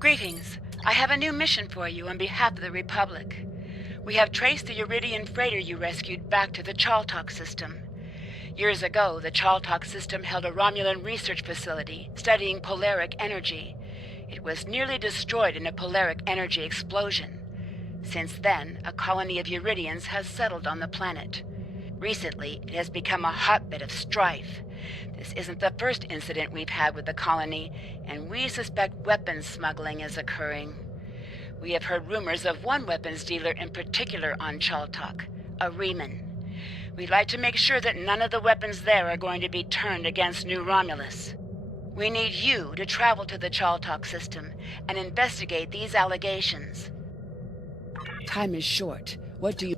Greetings. I have a new mission for you on behalf of the Republic. We have traced the Uridian freighter you rescued back to the Chaltok system. Years ago, the Chaltok system held a Romulan research facility studying polaric energy. It was nearly destroyed in a polaric energy explosion. Since then, a colony of Uridians has settled on the planet. Recently, it has become a hotbed of strife. This isn't the first incident we've had with the colony, and we suspect weapons smuggling is occurring. We have heard rumors of one weapons dealer in particular on Chaltok, a Reman. We'd like to make sure that none of the weapons there are going to be turned against New Romulus. We need you to travel to the Chaltok system and investigate these allegations. Time is short. What do you...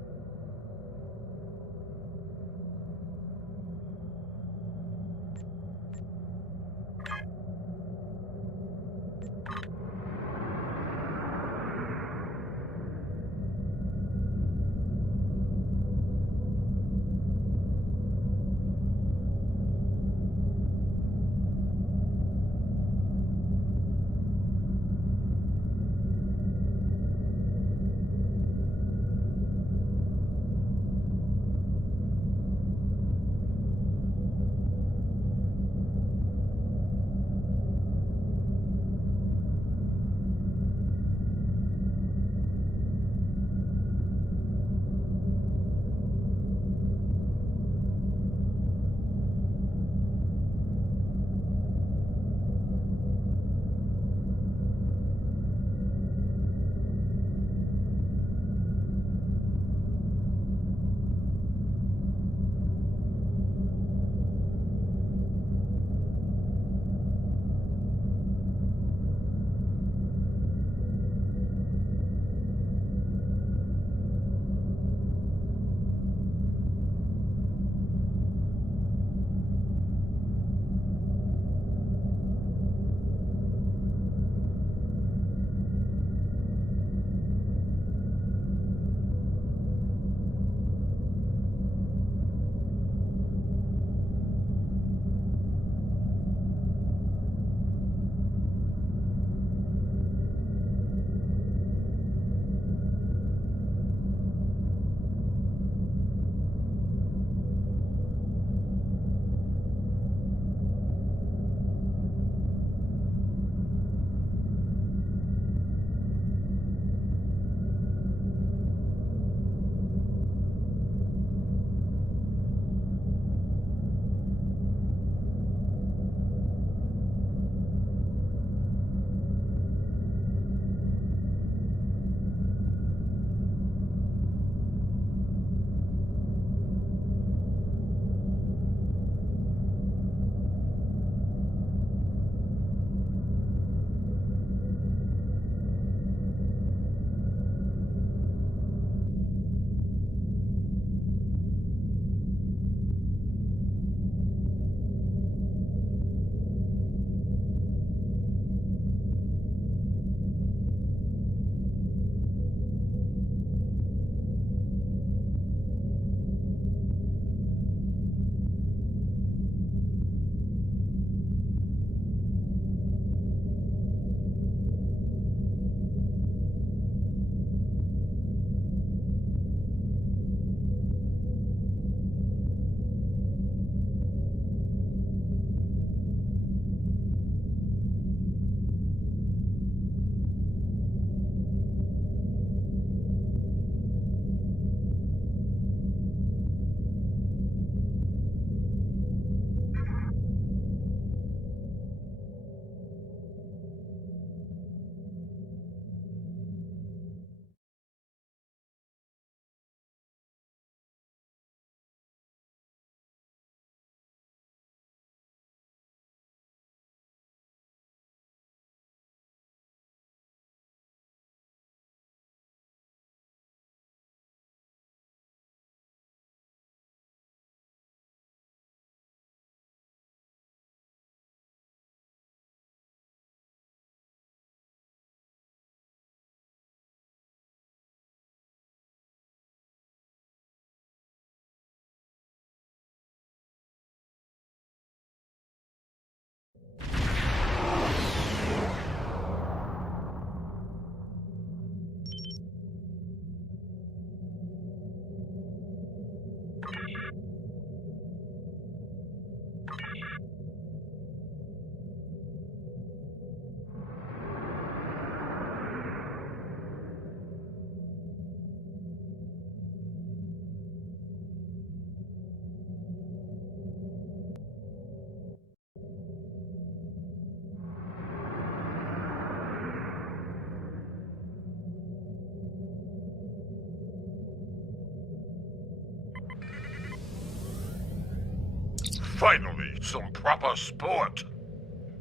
Finally, some proper sport.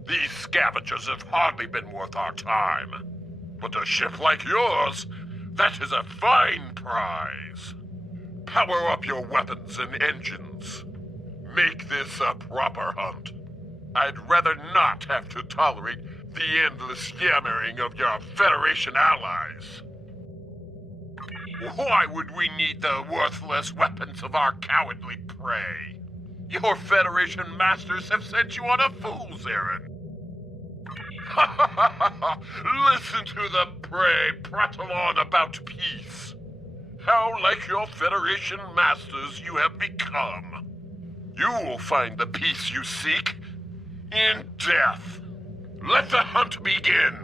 These scavengers have hardly been worth our time. But a ship like yours, that is a fine prize. Power up your weapons and engines. Make this a proper hunt. I'd rather not have to tolerate the endless yammering of your Federation allies. Why would we need the worthless weapons of our cowardly prey? Your Federation masters have sent you on a fool's errand. Listen to the prey prattle on about peace. How like your Federation masters you have become. You will find the peace you seek in death. Let the hunt begin.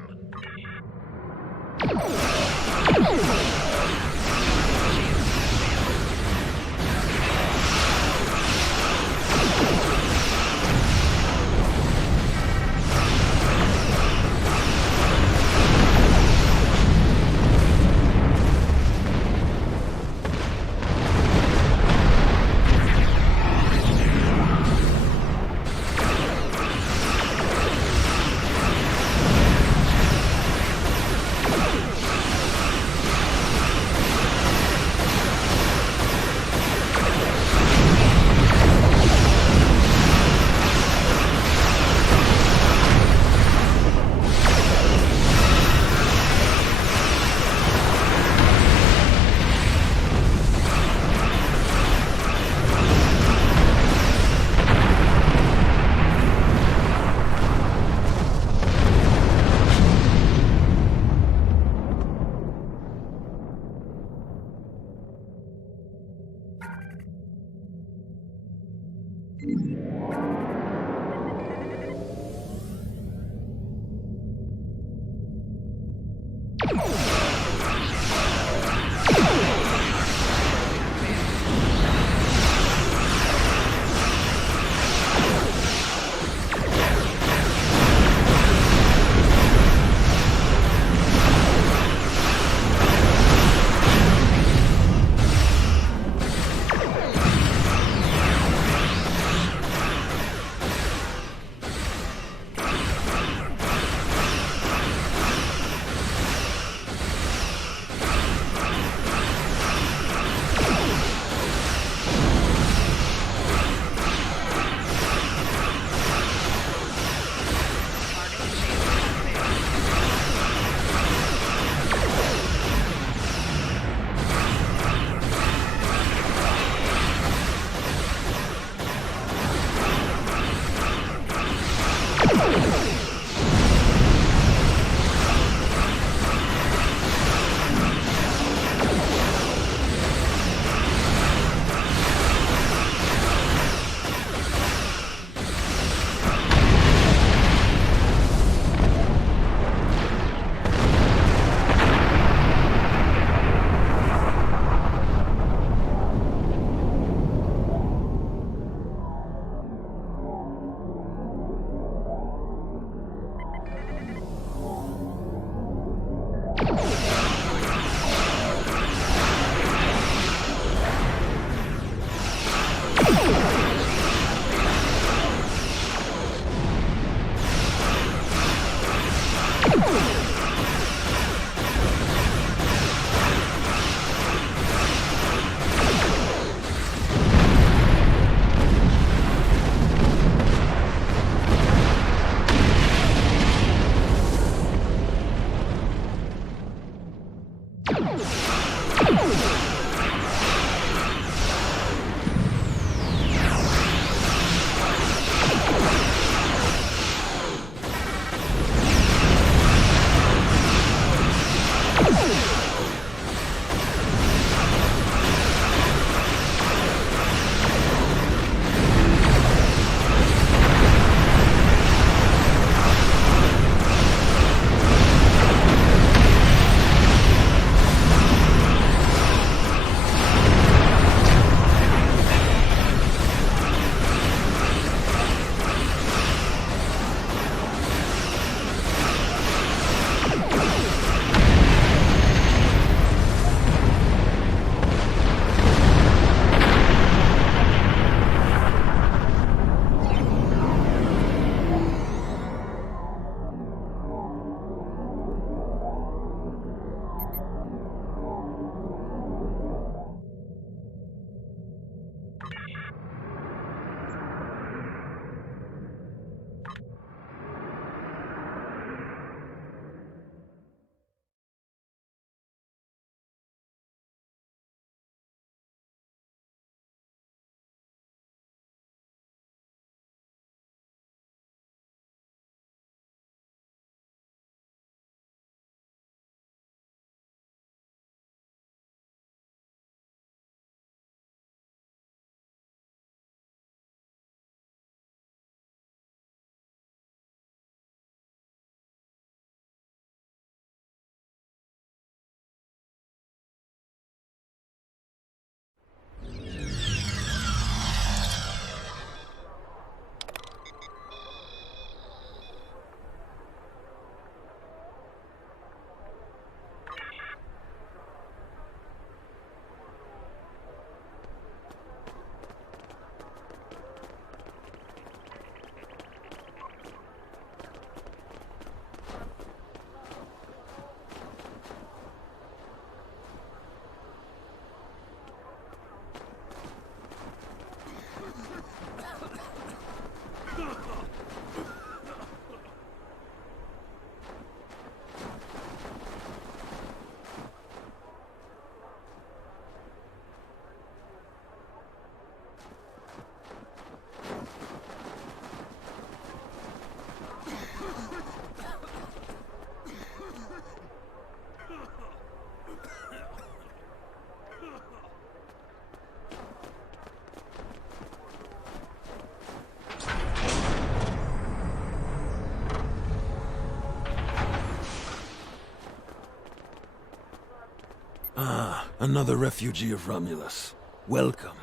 Another refugee of Romulus. Welcome.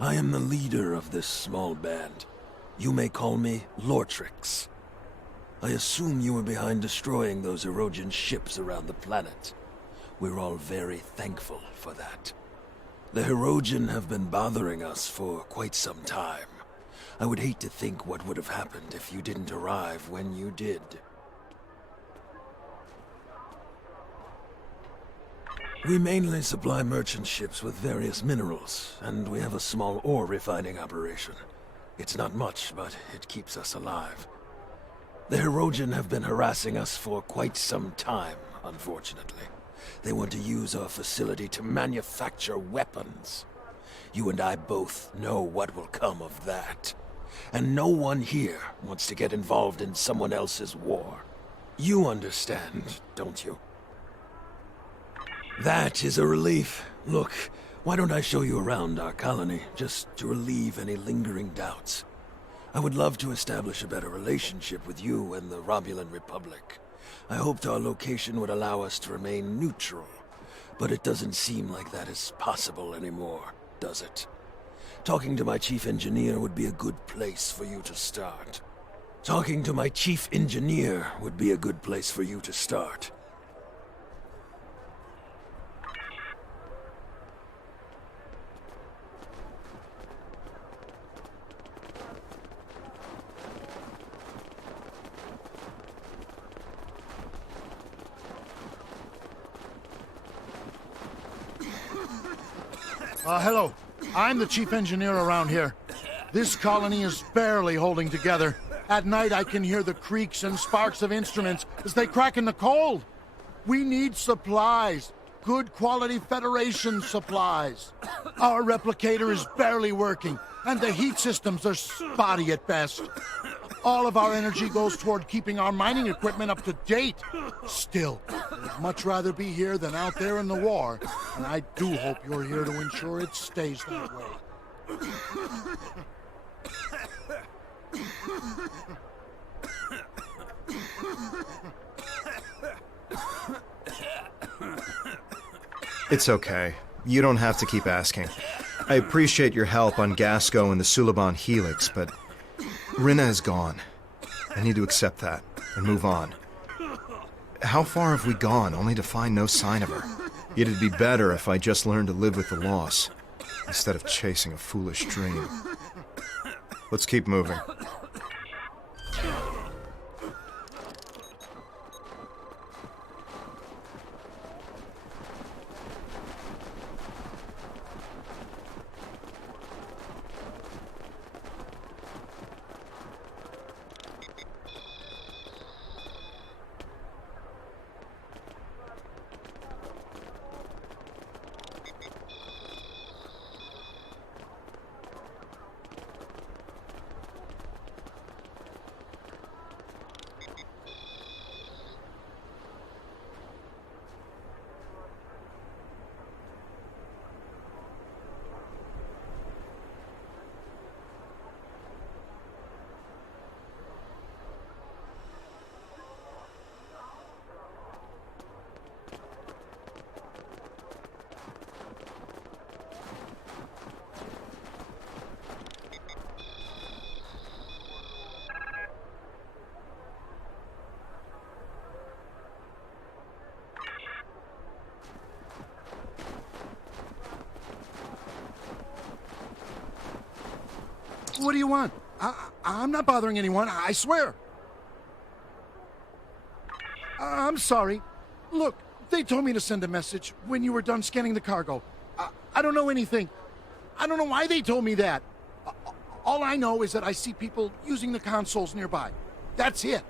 I am the leader of this small band. You may call me Lortrix. I assume you were behind destroying those Erogen ships around the planet. We're all very thankful for that. The Erogen have been bothering us for quite some time. I would hate to think what would have happened if you didn't arrive when you did. We mainly supply merchant ships with various minerals, and we have a small ore refining operation. It's not much, but it keeps us alive. The Erogen have been harassing us for quite some time, unfortunately. They want to use our facility to manufacture weapons. You and I both know what will come of that. And no one here wants to get involved in someone else's war. You understand, don't you? That is a relief. Look, why don't I show you around our colony, just to relieve any lingering doubts? I would love to establish a better relationship with you and the Romulan Republic. I hoped our location would allow us to remain neutral, but it doesn't seem like that is possible anymore, does it? Talking to my chief engineer would be a good place for you to start. Talking to my chief engineer would be a good place for you to start. Hello. I'm the chief engineer around here. This colony is barely holding together. At night I can hear the creaks and sparks of instruments as they crack in the cold. We need supplies. Good quality Federation supplies. Our replicator is barely working, and the heat systems are spotty at best. All of our energy goes toward keeping our mining equipment up to date. Still, I'd much rather be here than out there in the war, and I do hope you're here to ensure it stays that way. It's okay. You don't have to keep asking. I appreciate your help on Gasco and the Suliban Helix, but Rinna is gone. I need to accept that and move on. How far have we gone only to find no sign of her? It'd be better if I just learned to live with the loss, instead of chasing a foolish dream. Let's keep moving. What do you want? I'm not bothering anyone, I swear. I'm sorry. Look, they told me to send a message when you were done scanning the cargo. I don't know anything. I don't know why they told me that. All I know is that I see people using the consoles nearby. That's it.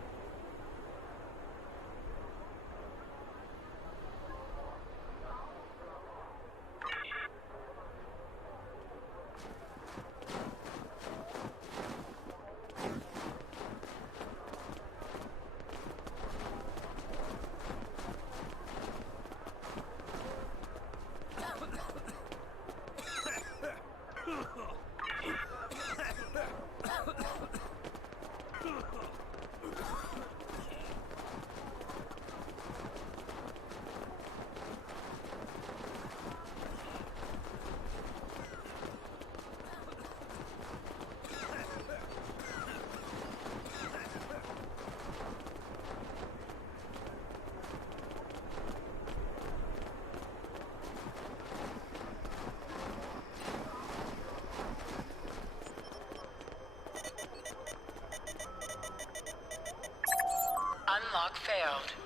world.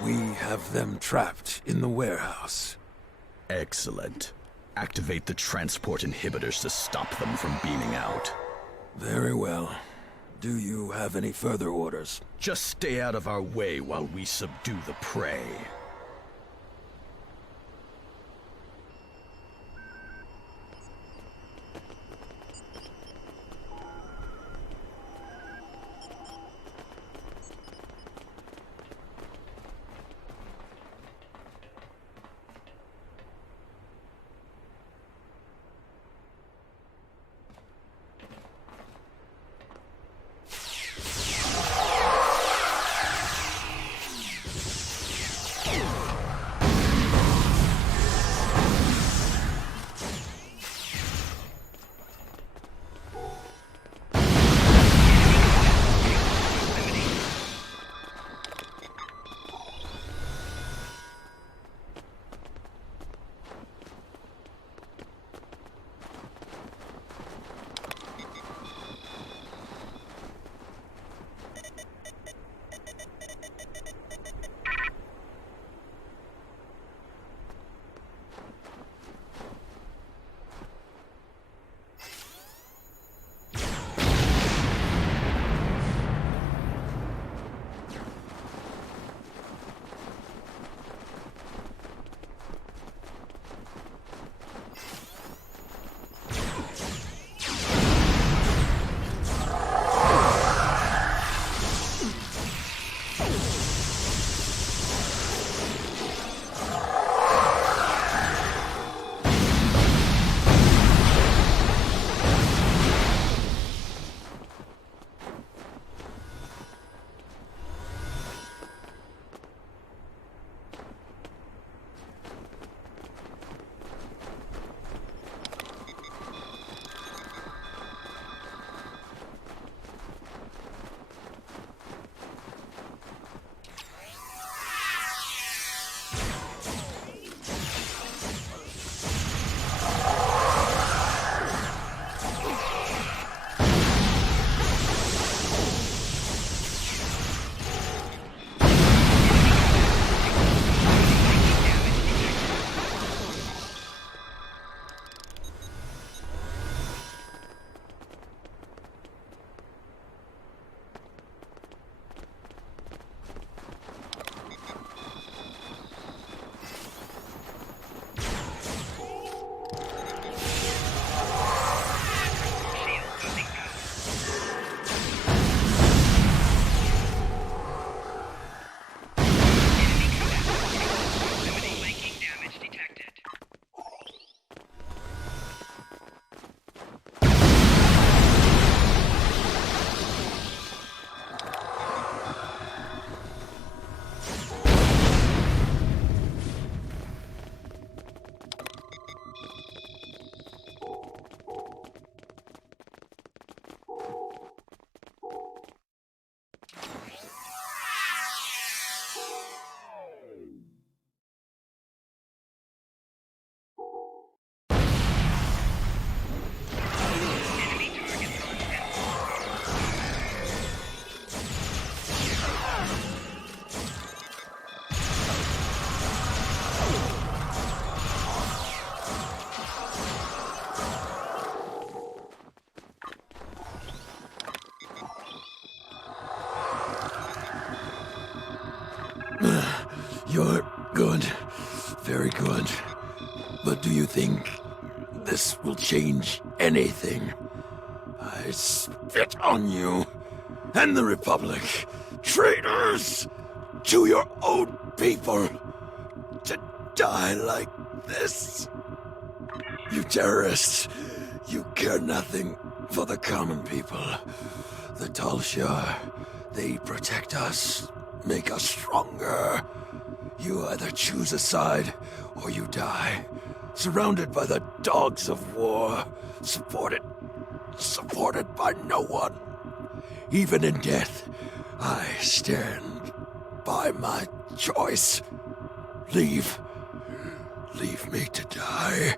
We have them trapped in the warehouse. Excellent. Activate the transport inhibitors to stop them from beaming out. Very well. Do you have any further orders? Just stay out of our way while we subdue the prey. You're good. Very good. But do you think this will change anything? I spit on you and the Republic. Traitors! To your own people! To die like this! You terrorists! You care nothing for the common people. The Talshar, they protect us, make us stronger. You either choose a side, or you die. Surrounded by the dogs of war. Supported by no one. Even in death, I stand by my choice. Leave me to die.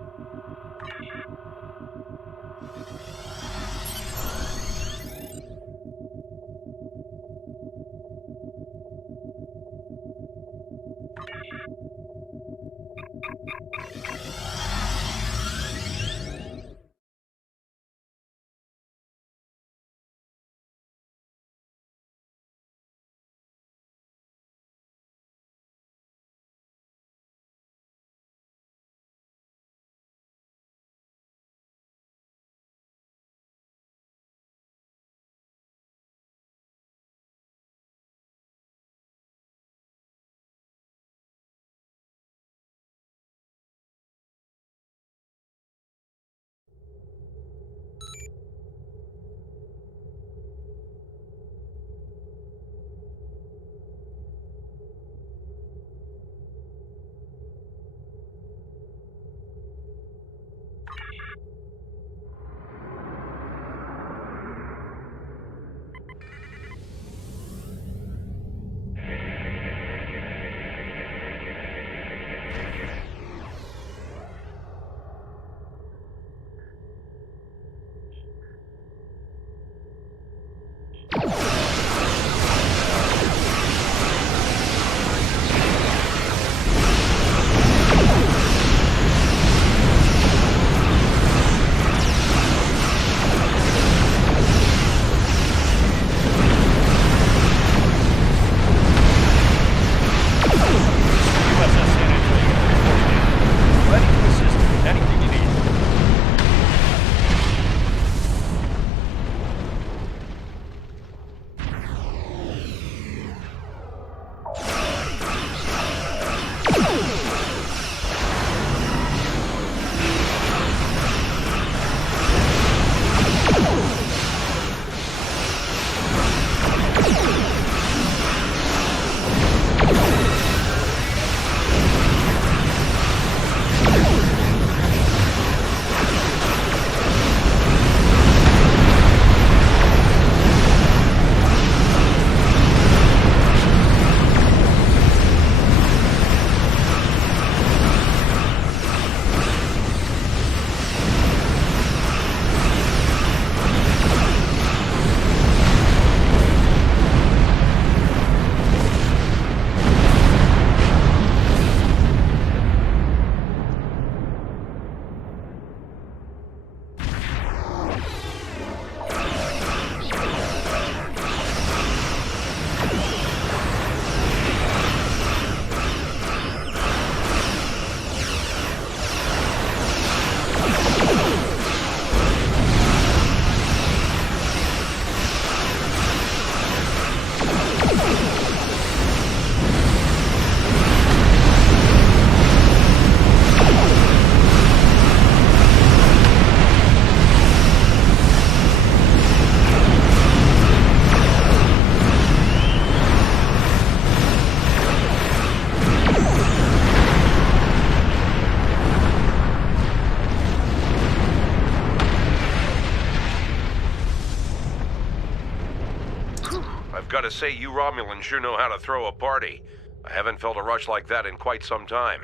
Gotta say, you Romulans sure know how to throw a party. I haven't felt a rush like that in quite some time.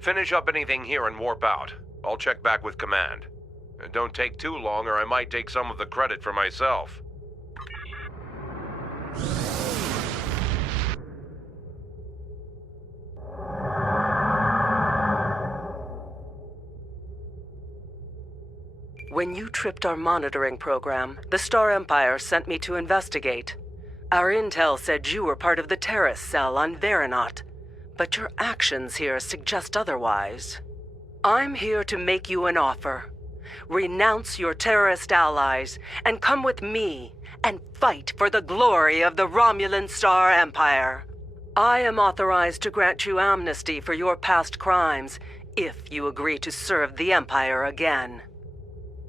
Finish up anything here and warp out. I'll check back with command. And don't take too long or I might take some of the credit for myself. When you tripped our monitoring program, the Star Empire sent me to investigate. Our intel said you were part of the terrorist cell on Veranot, but your actions here suggest otherwise. I'm here to make you an offer. Renounce your terrorist allies and come with me and fight for the glory of the Romulan Star Empire. I am authorized to grant you amnesty for your past crimes if you agree to serve the Empire again.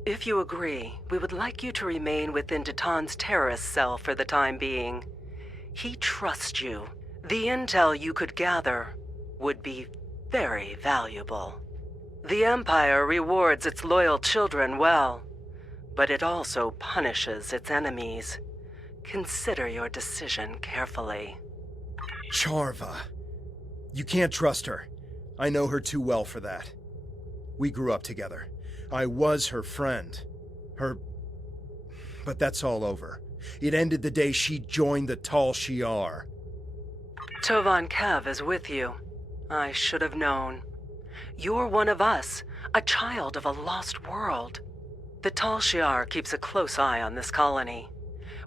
If you agree, we would like you to remain within Datan's terrorist cell for the time being. He trusts you. The intel you could gather would be very valuable. The Empire rewards its loyal children well, but it also punishes its enemies. Consider your decision carefully. Charva. You can't trust her. I know her too well for that. We grew up together. I was her friend. But that's all over. It ended the day she joined the Tal Shiar. Tovan Kev is with you. I should have known. You're one of us, a child of a lost world. The Tal Shiar keeps a close eye on this colony.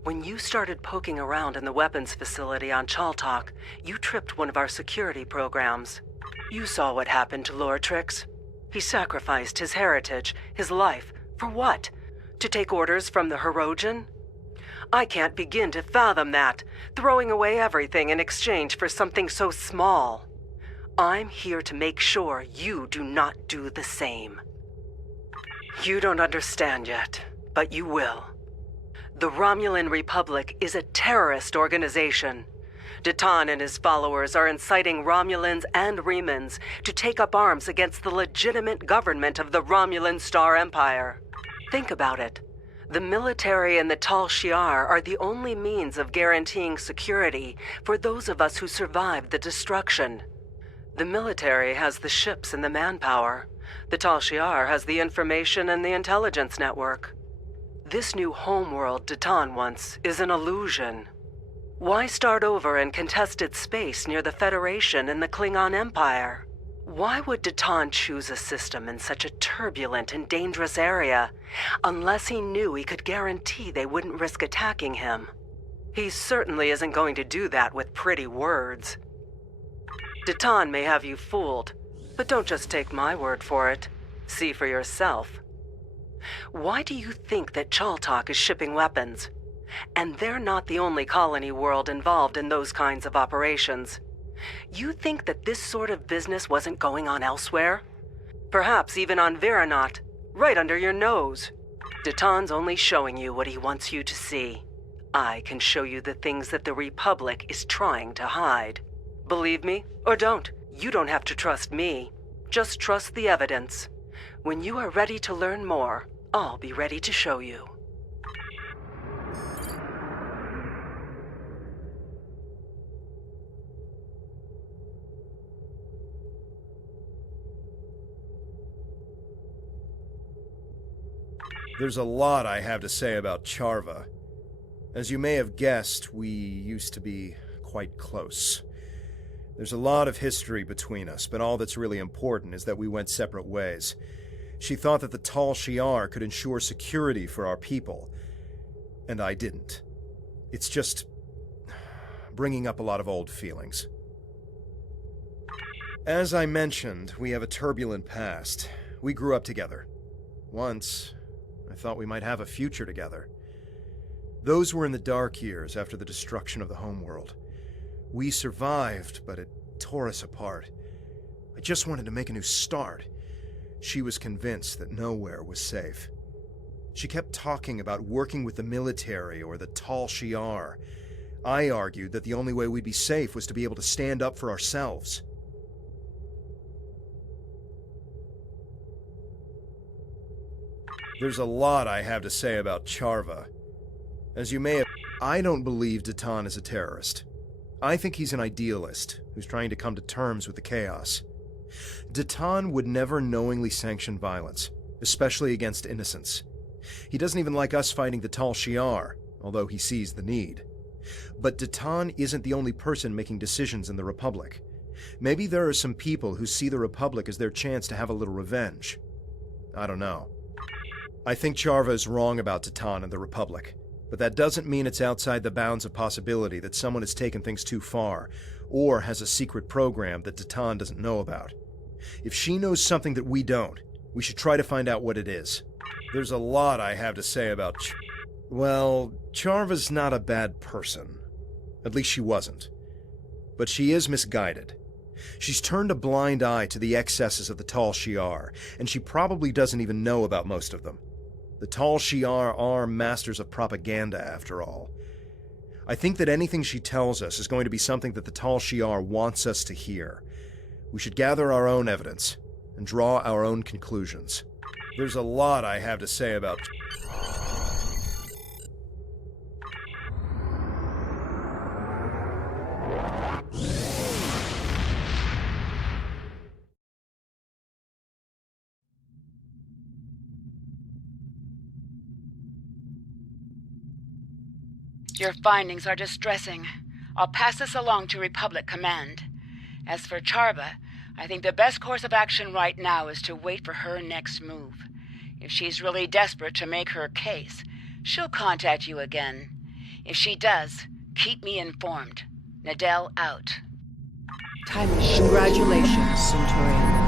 When you started poking around in the weapons facility on Chaltok, you tripped one of our security programs. You saw what happened to Lortrix. He sacrificed his heritage, his life, for what? To take orders from the Hirogen? I can't begin to fathom that, throwing away everything in exchange for something so small. I'm here to make sure you do not do the same. You don't understand yet, but you will. The Romulan Republic is a terrorist organization. Datan and his followers are inciting Romulans and Remans to take up arms against the legitimate government of the Romulan Star Empire. Think about it. The military and the Tal Shiar are the only means of guaranteeing security for those of us who survived the destruction. The military has the ships and the manpower. The Tal Shiar has the information and the intelligence network. This new homeworld Datan wants is an illusion. Why start over in contested space near the Federation and the Klingon Empire? Why would Datan choose a system in such a turbulent and dangerous area, unless he knew he could guarantee they wouldn't risk attacking him? He certainly isn't going to do that with pretty words. Datan may have you fooled, but don't just take my word for it. See for yourself. Why do you think that Chaltok is shipping weapons? And they're not the only colony world involved in those kinds of operations. You think that this sort of business wasn't going on elsewhere? Perhaps even on Veranot, right under your nose. Datan's only showing you what he wants you to see. I can show you the things that the Republic is trying to hide. Believe me, or don't. You don't have to trust me. Just trust the evidence. When you are ready to learn more, I'll be ready to show you. There's a lot I have to say about Charva. As you may have guessed, we used to be quite close. There's a lot of history between us, but all that's really important is that we went separate ways. She thought that the Tal Shiar could ensure security for our people, and I didn't. It's just bringing up a lot of old feelings. As I mentioned, we have a turbulent past. We grew up together. Once, I thought we might have a future together. Those were in the dark years after the destruction of the homeworld. We survived, but it tore us apart. I just wanted to make a new start. She was convinced that nowhere was safe. She kept talking about working with the military or the Tal Shiar. I argued that the only way we'd be safe was to be able to stand up for ourselves. There's a lot I have to say about Charva. As you may have... I don't believe Datan is a terrorist. I think he's an idealist who's trying to come to terms with the chaos. Datan would never knowingly sanction violence, especially against innocents. He doesn't even like us fighting the Tal Shiar, although he sees the need. But Datan isn't the only person making decisions in the Republic. Maybe there are some people who see the Republic as their chance to have a little revenge. I don't know. I think Charva is wrong about Datan and the Republic. But that doesn't mean it's outside the bounds of possibility that someone has taken things too far, or has a secret program that Datan doesn't know about. If she knows something that we don't, we should try to find out what it is. There's a lot I have to say about well, Charva's not a bad person. At least she wasn't. But she is misguided. She's turned a blind eye to the excesses of the Tal Shiar, and she probably doesn't even know about most of them. The Tal Shiar are masters of propaganda, after all. I think that anything she tells us is going to be something that the Tal Shiar wants us to hear. We should gather our own evidence and draw our own conclusions. There's a lot I have to say about... Your findings are distressing. I'll pass this along to Republic Command. As for Charva, I think the best course of action right now is to wait for her next move. If she's really desperate to make her case, she'll contact you again. If she does, keep me informed. Nadell out. Time is short. Congratulations, Centurion.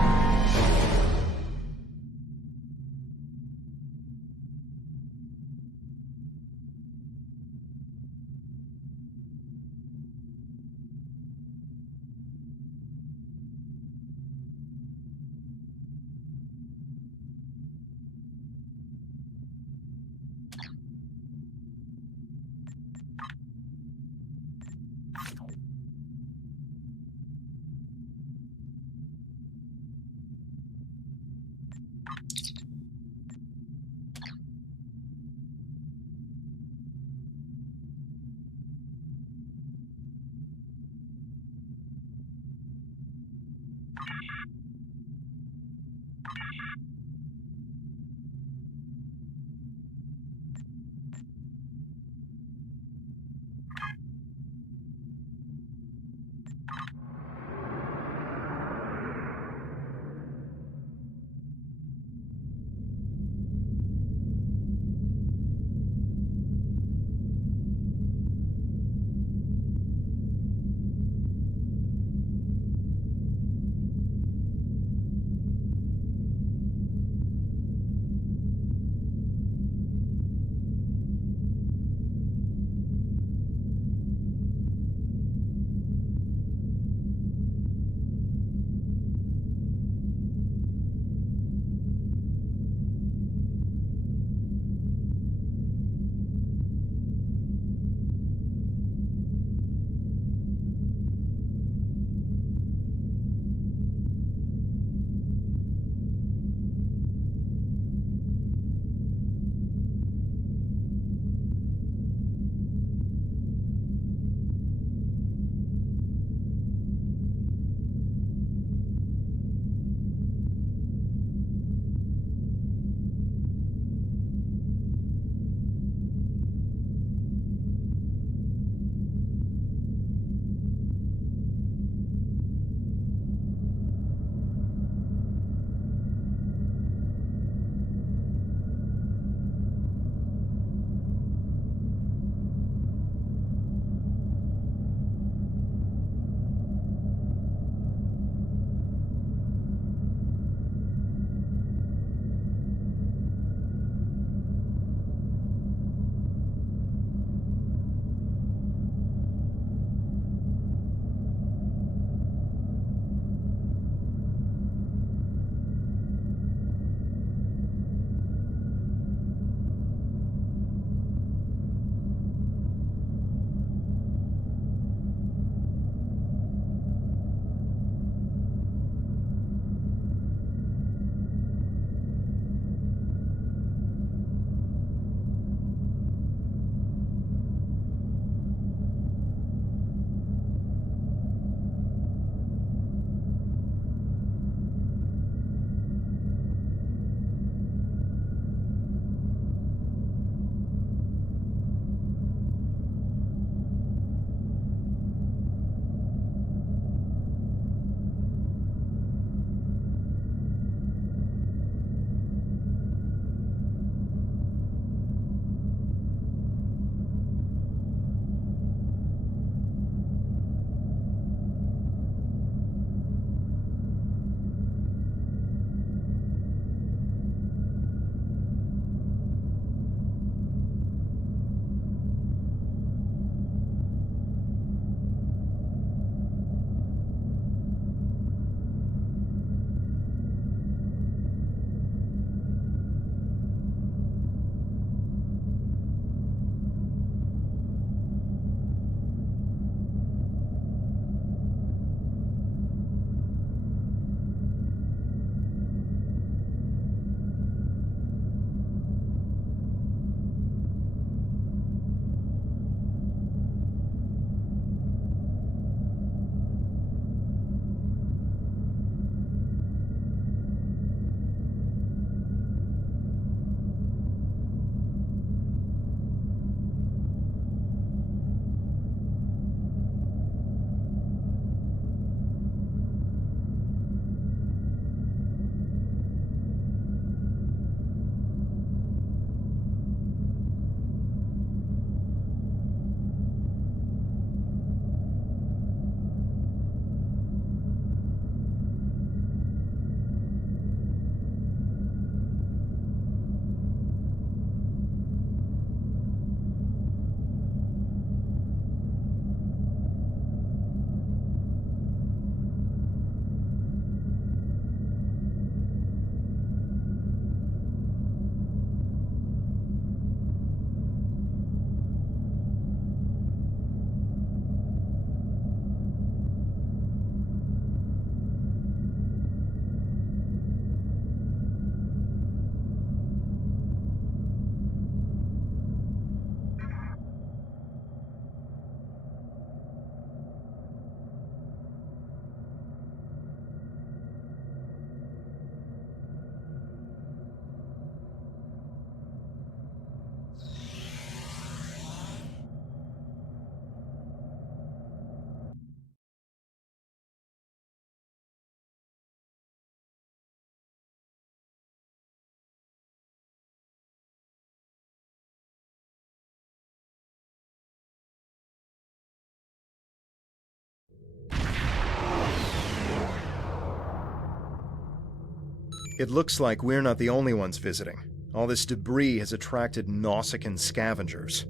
It looks like we're not the only ones visiting. All this debris has attracted Nausicaan scavengers.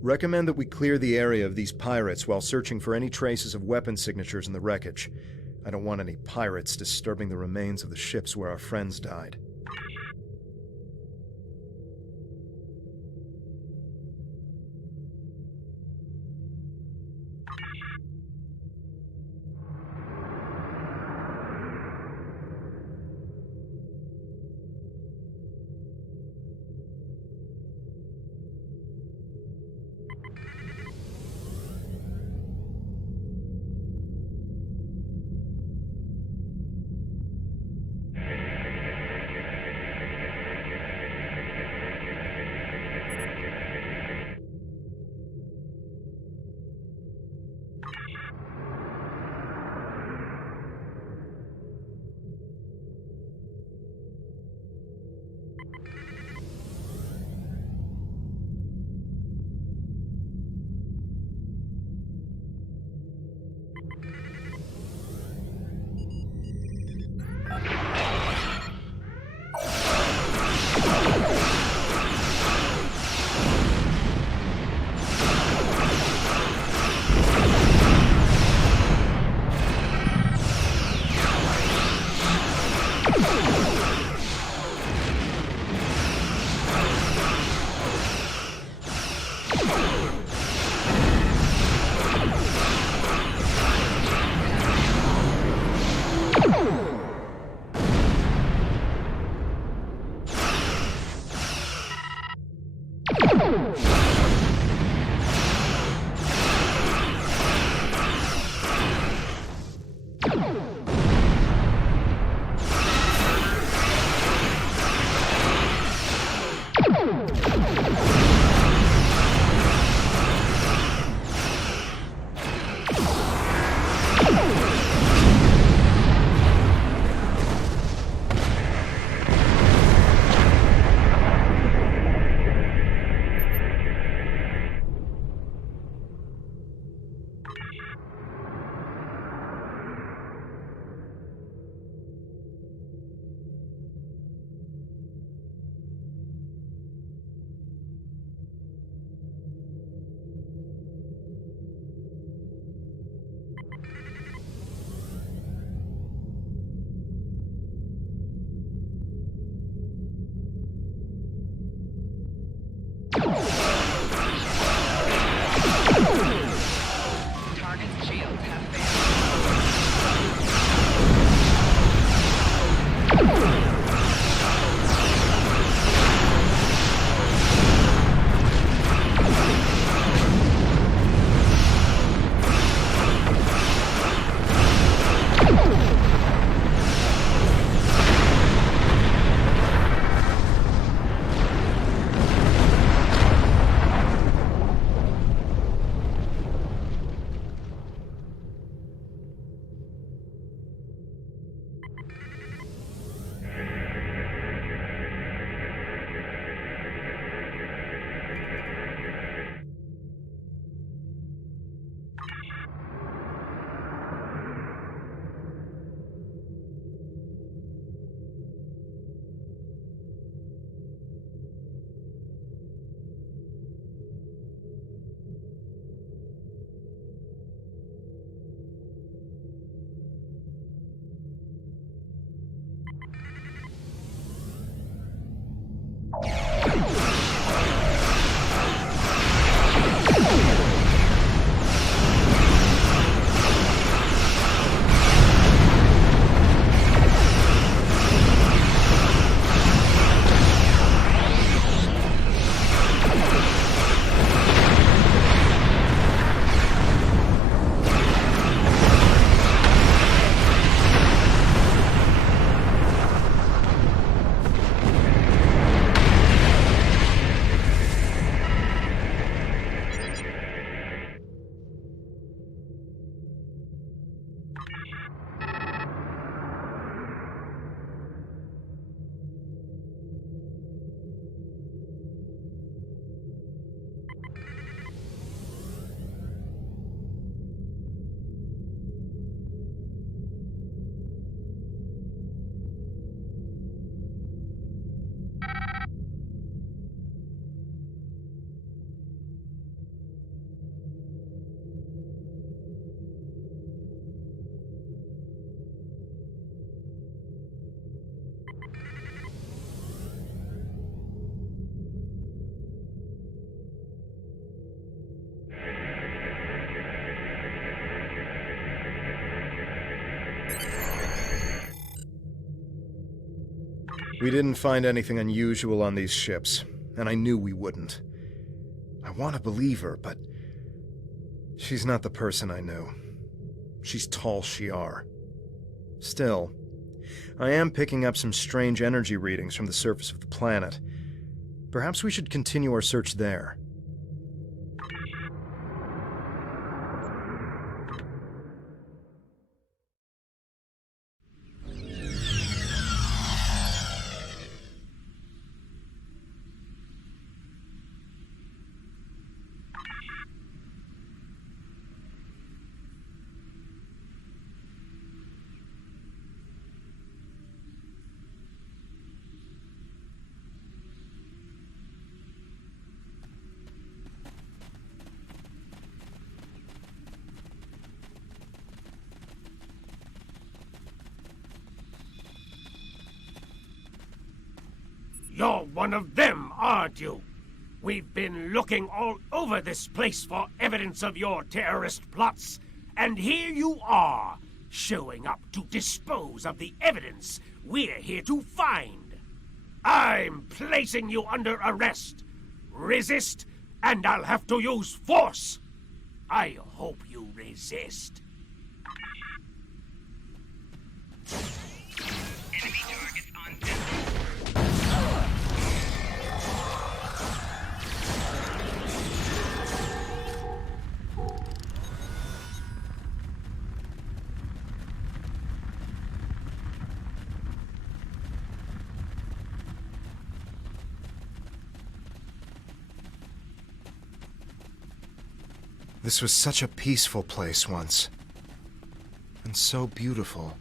Recommend that we clear the area of these pirates while searching for any traces of weapon signatures in the wreckage. I don't want any pirates disturbing the remains of the ships where our friends died. We didn't find anything unusual on these ships, and I knew we wouldn't. I want to believe her, but she's not the person I knew. She's Tal Shiar. Still, I am picking up some strange energy readings from the surface of the planet. Perhaps we should continue our search there. You're one of them, aren't you? We've been looking all over this place for evidence of your terrorist plots, and here you are, showing up to dispose of the evidence we're here to find. I'm placing you under arrest. Resist, and I'll have to use force. I hope you resist. Enemy targets on deck. This was such a peaceful place once. And so beautiful.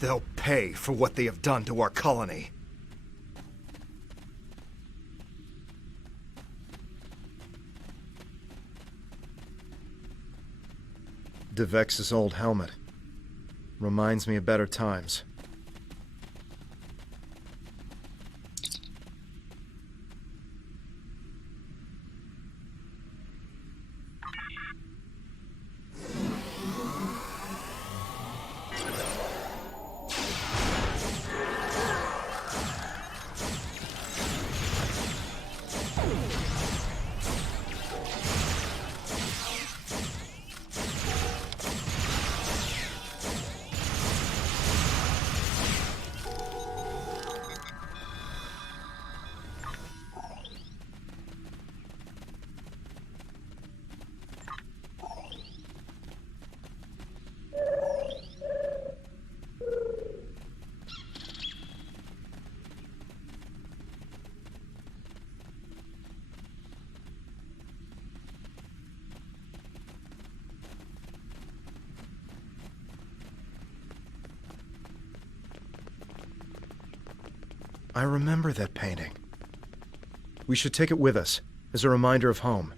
They'll pay for what they have done to our colony. Vkek's old helmet. Reminds me of better times. I remember that painting. We should take it with us, as a reminder of home.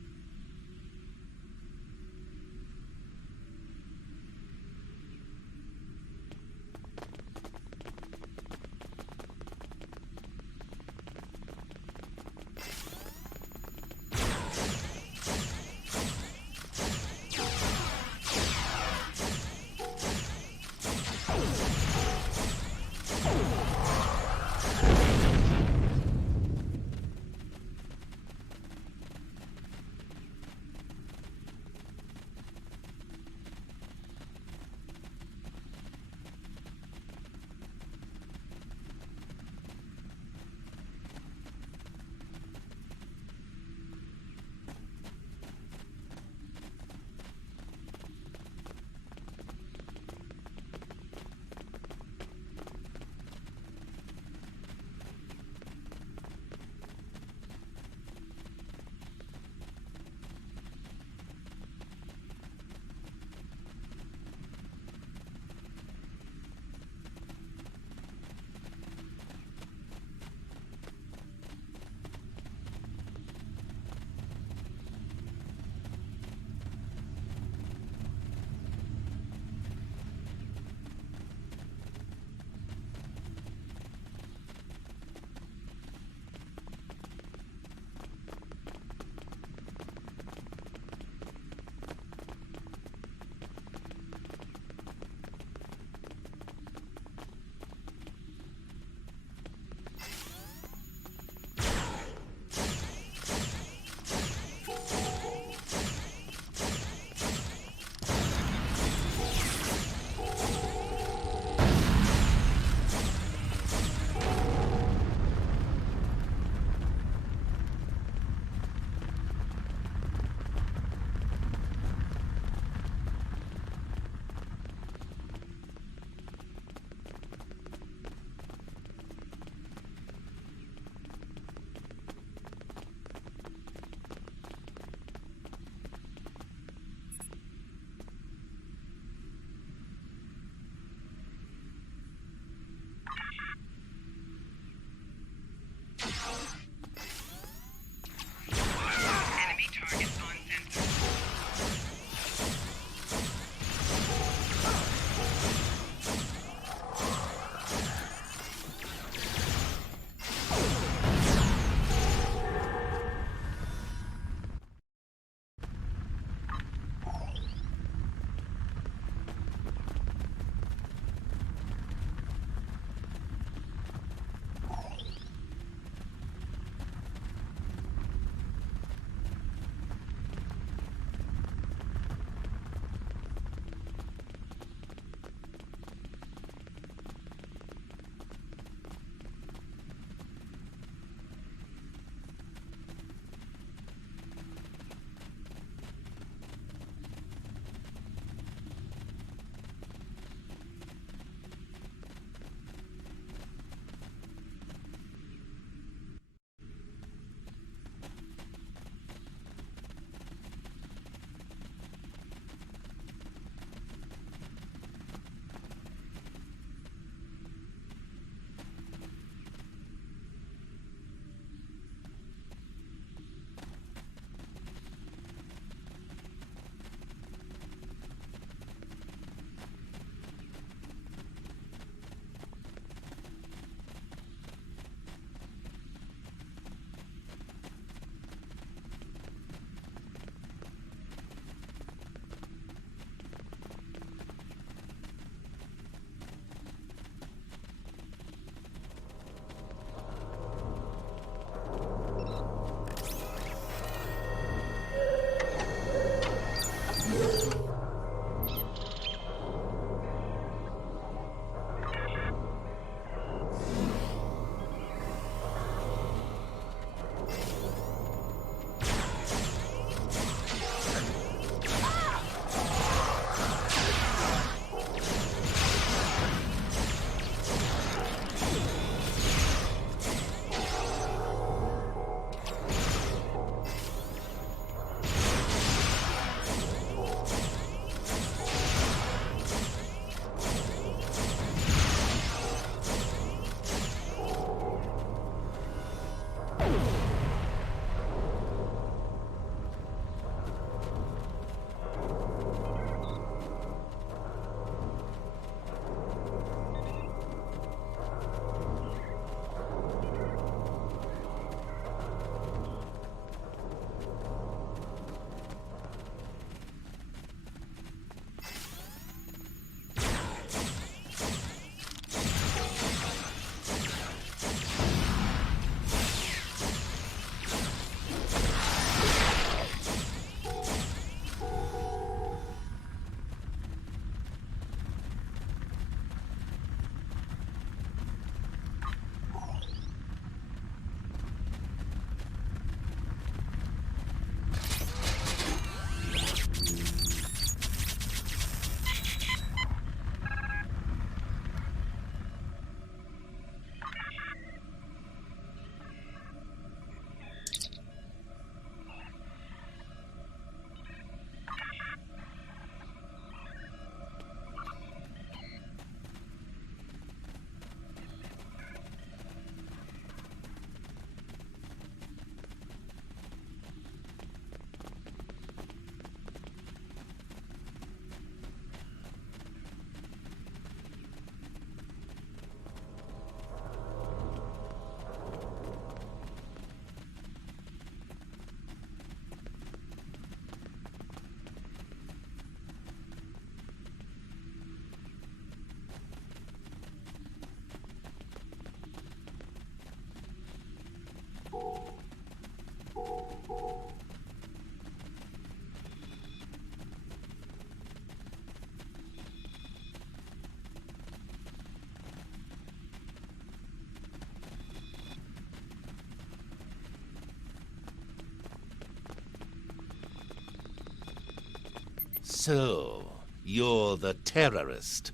So, you're the terrorist.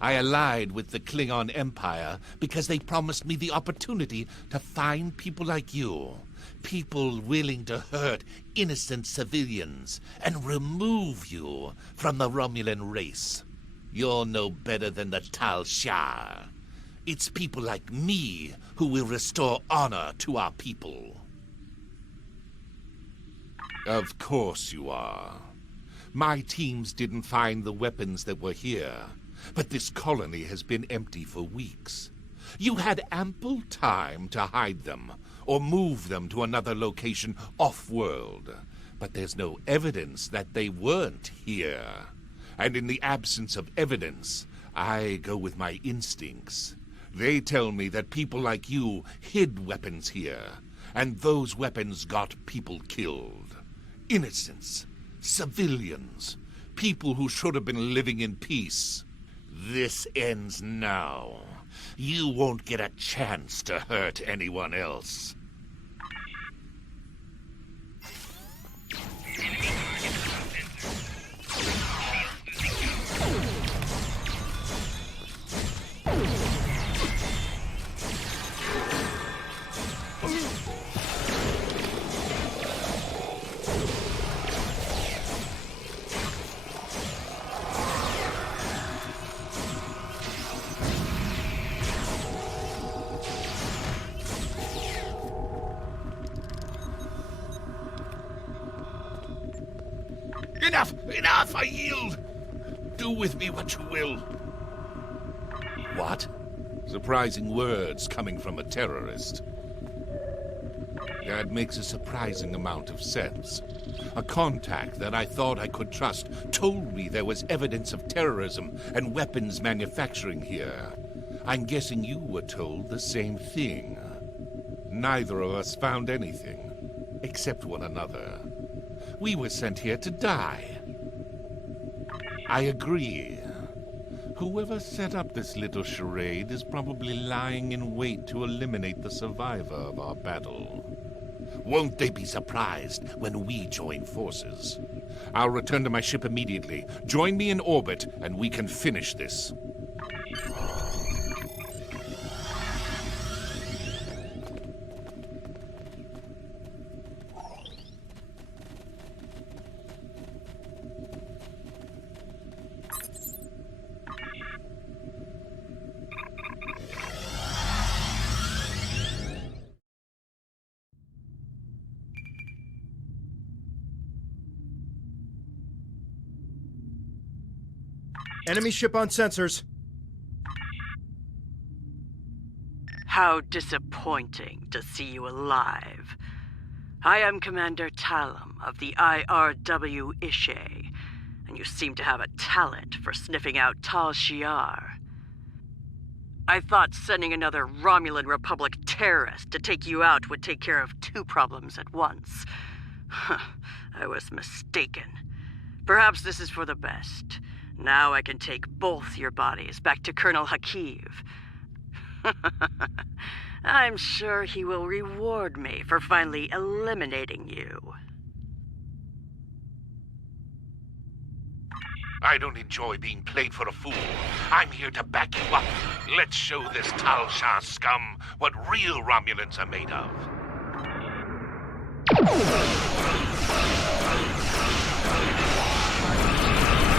I allied with the Klingon Empire because they promised me the opportunity to find people like you. People willing to hurt innocent civilians and remove you from the Romulan race. You're no better than the Tal Shiar. It's people like me who will restore honor to our people. Of course you are. My teams didn't find the weapons that were here, but this colony has been empty for weeks. You had ample time to hide them, or move them to another location off-world. But there's no evidence that they weren't here. And in the absence of evidence, I go with my instincts. They tell me that people like you hid weapons here, and those weapons got people killed. Innocents. Civilians. People who should have been living in peace. This ends now. You won't get a chance to hurt anyone else. Enough! Enough! I yield! Do with me what you will. What? Surprising words coming from a terrorist. That makes a surprising amount of sense. A contact that I thought I could trust told me there was evidence of terrorism and weapons manufacturing here. I'm guessing you were told the same thing. Neither of us found anything, except one another. We were sent here to die. I agree. Whoever set up this little charade is probably lying in wait to eliminate the survivor of our battle. Won't they be surprised when we join forces? I'll return to my ship immediately. Join me in orbit, and we can finish this. Enemy ship on sensors. How disappointing to see you alive. I am Commander Talum of the IRW Ishay, and you seem to have a talent for sniffing out Tal Shiar. I thought sending another Romulan Republic terrorist to take you out would take care of two problems at once. I was mistaken. Perhaps this is for the best. Now I can take both your bodies back to Colonel Hakiv. I'm sure he will reward me for finally eliminating you. I don't enjoy being played for a fool. I'm here to back you up. Let's show this Tal Shiar scum what real Romulans are made of. Enough! Enough! I yield! Do with me what you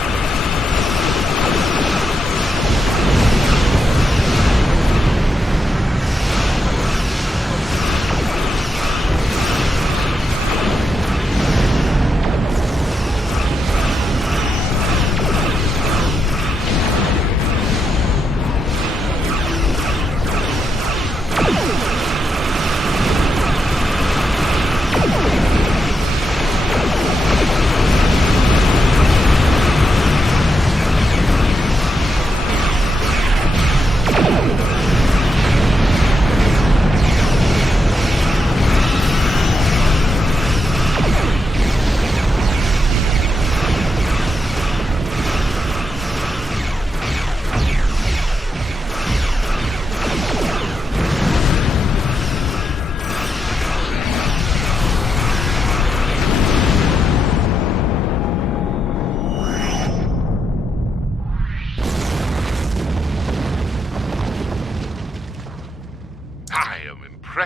will.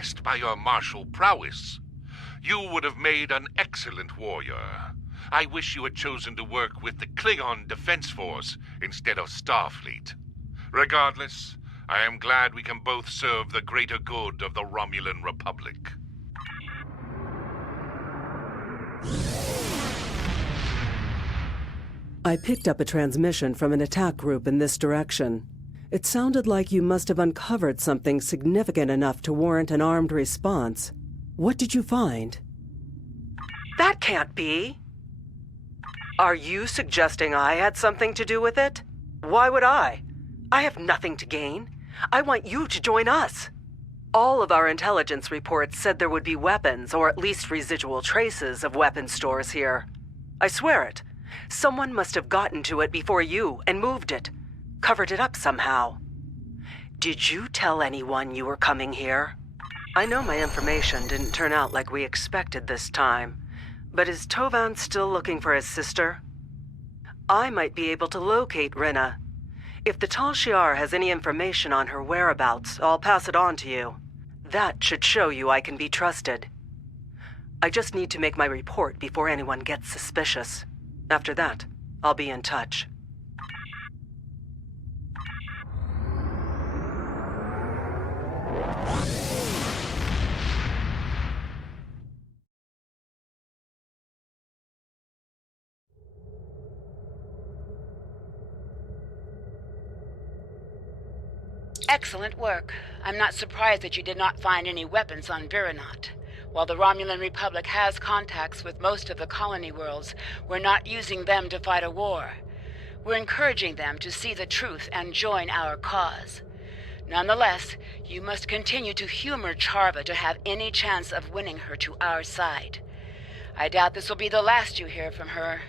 impressed by your martial prowess. You would have made an excellent warrior. I wish you had chosen to work with the Klingon Defense Force instead of Starfleet. Regardless, I am glad we can both serve the greater good of the Romulan Republic. I picked up a transmission from an attack group in this direction. It sounded like you must have uncovered something significant enough to warrant an armed response. What did you find? That can't be. Are you suggesting I had something to do with it? Why would I? I have nothing to gain. I want you to join us. All of our intelligence reports said there would be weapons, or at least residual traces of weapon stores here. I swear it. Someone must have gotten to it before you and moved it. Covered it up somehow. Did you tell anyone you were coming here? I know my information didn't turn out like we expected this time, but is Tovan still looking for his sister? I might be able to locate Rinna. If the Tal Shiar has any information on her whereabouts, I'll pass it on to you. That should show you I can be trusted. I just need to make my report before anyone gets suspicious. After that, I'll be in touch. Excellent work. I'm not surprised that you did not find any weapons on Viranot. While the Romulan Republic has contacts with most of the colony worlds, we're not using them to fight a war. We're encouraging them to see the truth and join our cause. Nonetheless, you must continue to humor Charva to have any chance of winning her to our side. I doubt this will be the last you hear from her.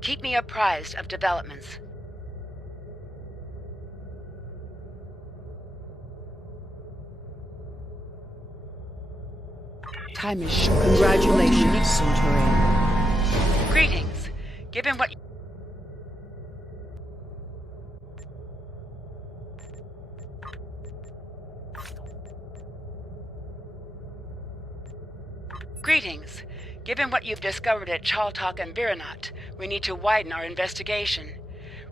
Keep me apprised of developments. Time is short. Congratulations, Centurion. Greetings. Given what... Greetings. Given what you've discovered at Chaltok and Viranot, we need to widen our investigation.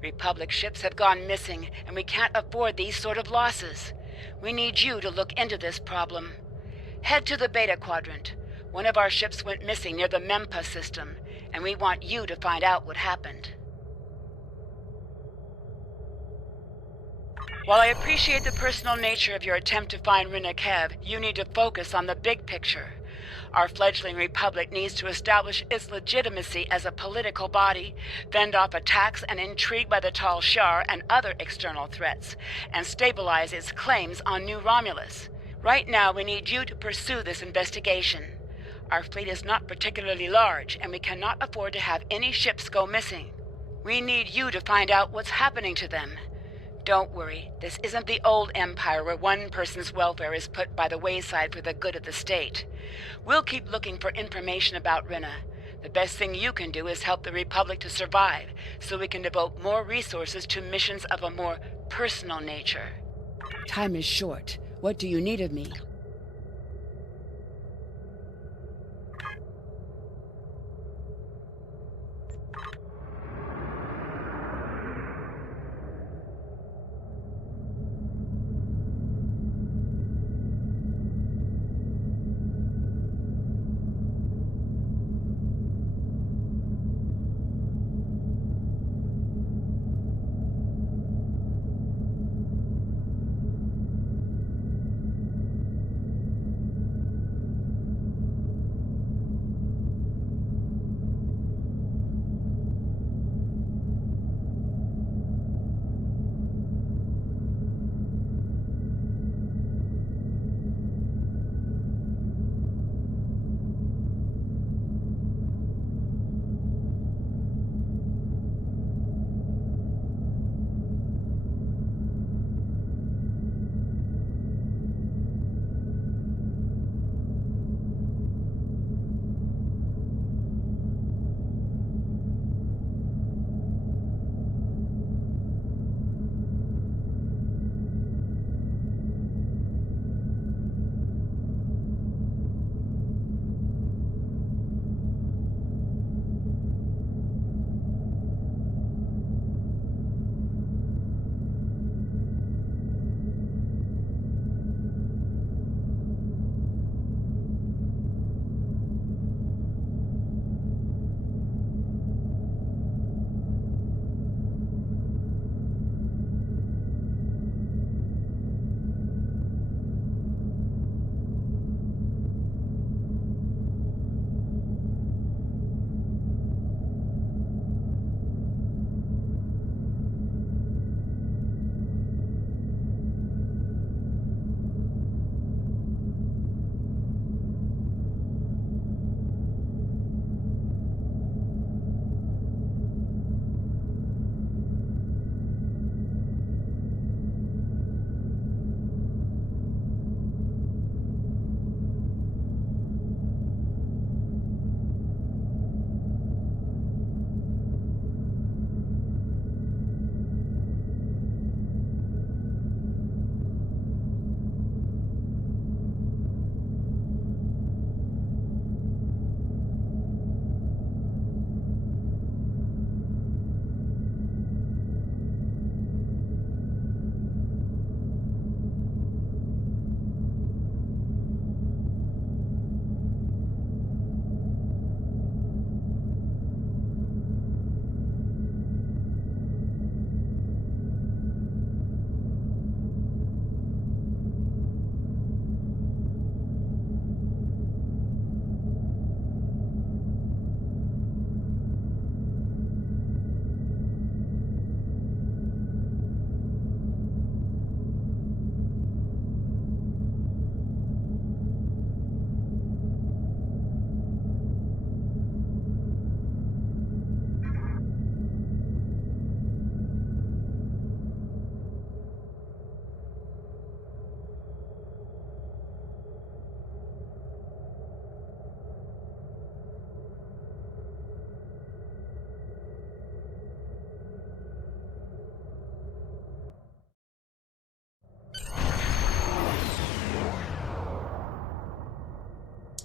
Republic ships have gone missing, and we can't afford these sort of losses. We need you to look into this problem. Head to the Beta Quadrant. One of our ships went missing near the Mempa system, and we want you to find out what happened. While I appreciate the personal nature of your attempt to find Rinna Kev, you need to focus on the big picture. Our fledgling republic needs to establish its legitimacy as a political body, fend off attacks and intrigue by the Tal Shiar and other external threats, and stabilize its claims on New Romulus. Right now, we need you to pursue this investigation. Our fleet is not particularly large, and we cannot afford to have any ships go missing. We need you to find out what's happening to them. Don't worry, this isn't the old Empire where one person's welfare is put by the wayside for the good of the state. We'll keep looking for information about Rinna. The best thing you can do is help the Republic to survive, so we can devote more resources to missions of a more personal nature. Time is short. What do you need of me?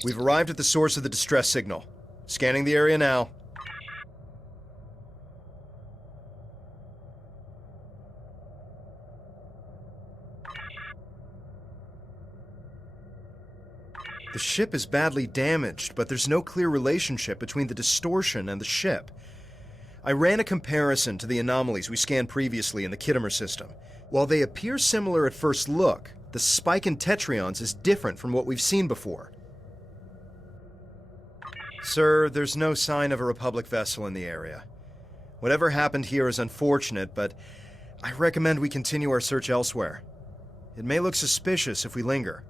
We've arrived at the source of the distress signal. Scanning the area now. The ship is badly damaged, but there's no clear relationship between the distortion and the ship. I ran a comparison to the anomalies we scanned previously in the Kittimer system. While they appear similar at first look, the spike in tetrions is different from what we've seen before. Sir, there's no sign of a Republic vessel in the area. Whatever happened here is unfortunate, but I recommend we continue our search elsewhere. It may look suspicious if we linger.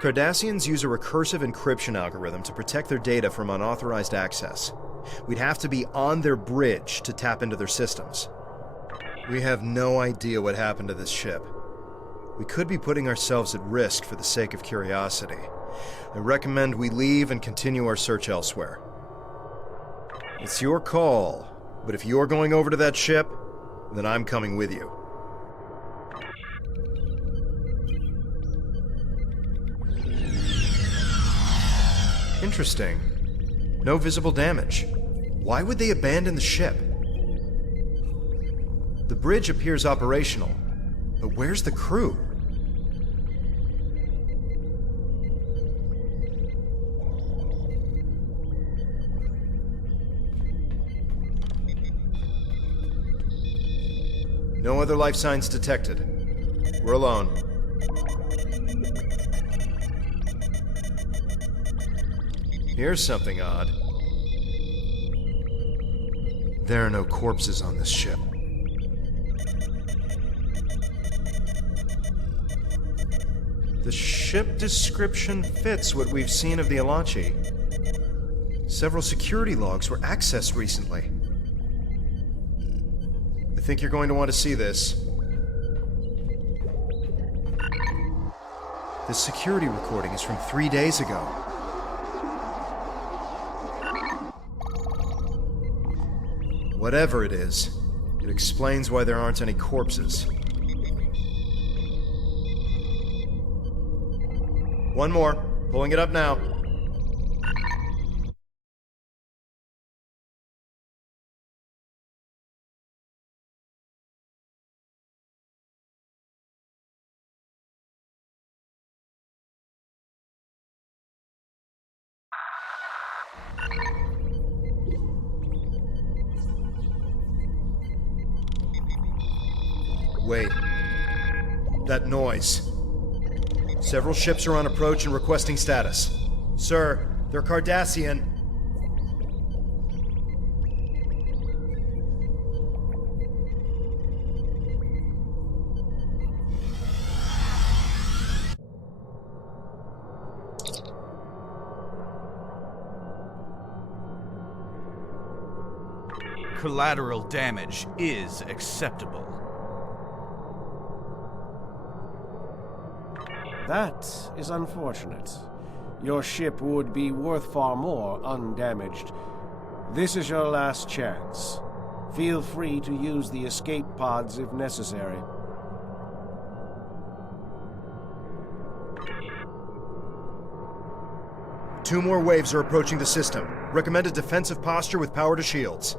Cardassians use a recursive encryption algorithm to protect their data from unauthorized access. We'd have to be on their bridge to tap into their systems. We have no idea what happened to this ship. We could be putting ourselves at risk for the sake of curiosity. I recommend we leave and continue our search elsewhere. It's your call, but if you're going over to that ship, then I'm coming with you. Interesting. No visible damage. Why would they abandon the ship? The bridge appears operational, but where's the crew? No other life signs detected. We're alone. Here's something odd. There are no corpses on this ship. The ship description fits what we've seen of the Alachi. Several security logs were accessed recently. I think you're going to want to see this. This security recording is from 3 days ago. Whatever it is, it explains why there aren't any corpses. One more. Pulling it up now. Wait. That noise. Several ships are on approach and requesting status. Sir, they're Cardassian. Collateral damage is acceptable. That is unfortunate. Your ship would be worth far more undamaged. This is your last chance. Feel free to use the escape pods if necessary. Two more waves are approaching the system. Recommend a defensive posture with power to shields.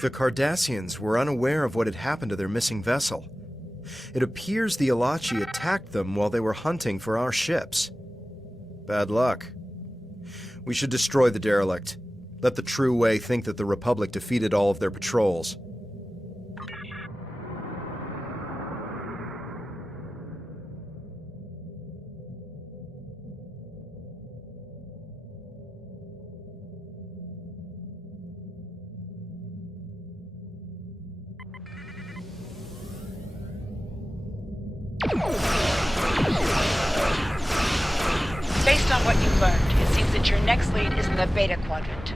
The Cardassians were unaware of what had happened to their missing vessel. It appears the Alachi attacked them while they were hunting for our ships. Bad luck. We should destroy the derelict. Let the True Way think that the Republic defeated all of their patrols. Based on what you've learned, it seems that your next lead is in the Beta Quadrant.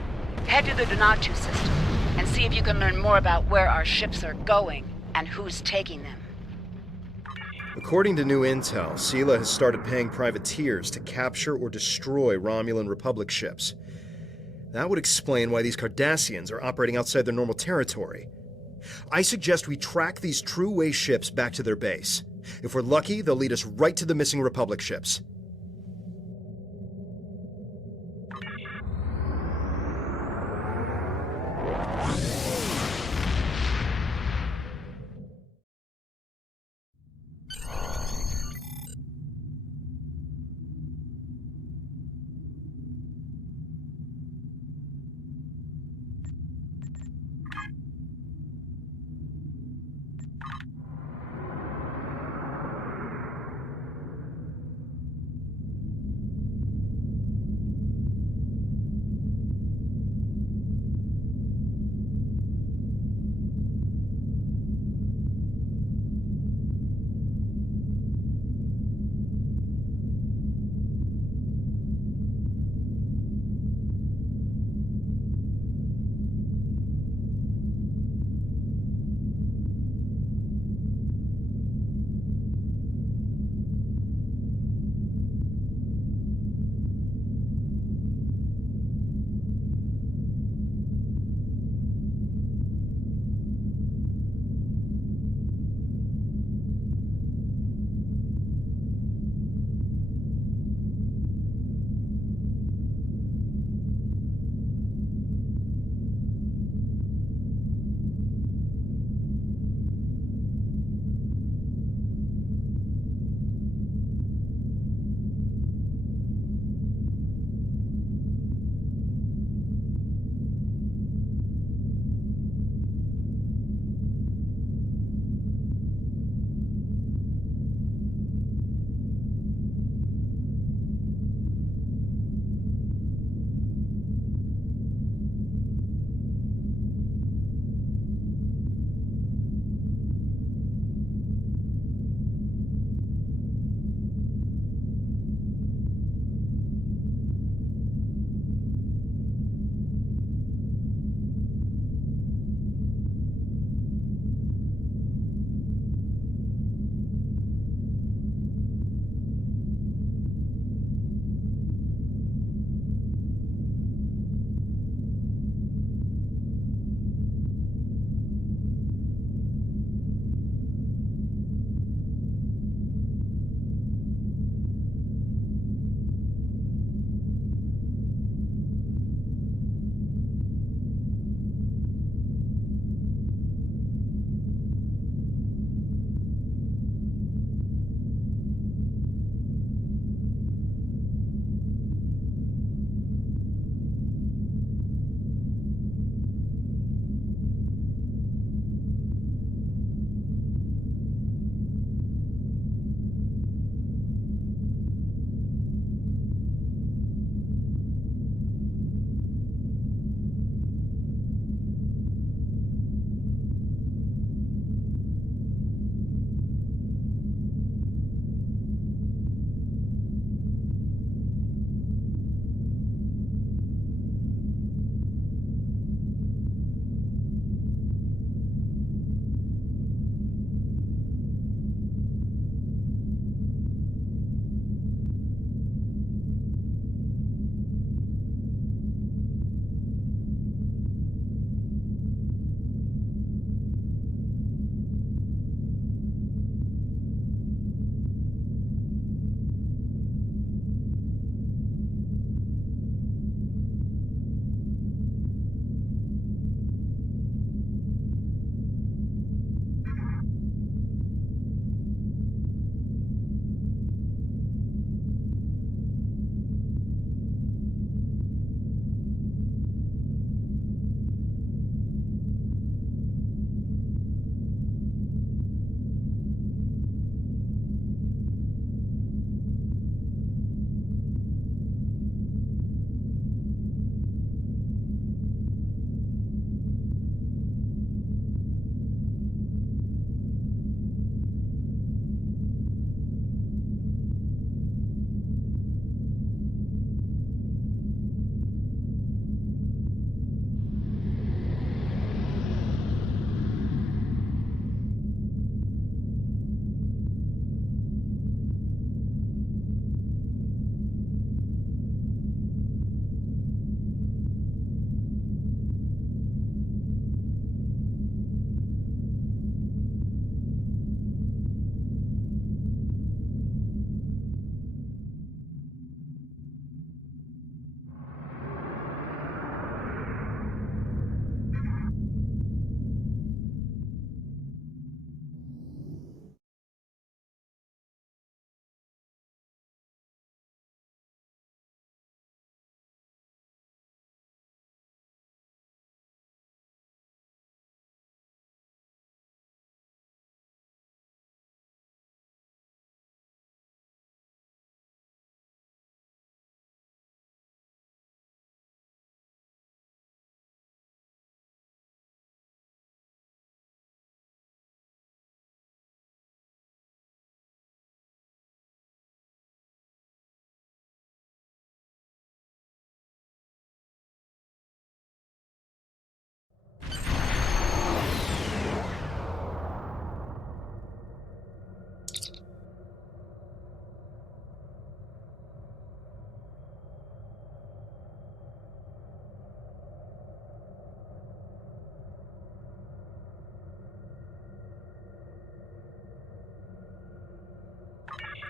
Head to the Donatu system and see if you can learn more about where our ships are going and who's taking them. According to new intel, Sela has started paying privateers to capture or destroy Romulan Republic ships. That would explain why these Cardassians are operating outside their normal territory. I suggest we track these True Way ships back to their base. If we're lucky, they'll lead us right to the missing Republic ships.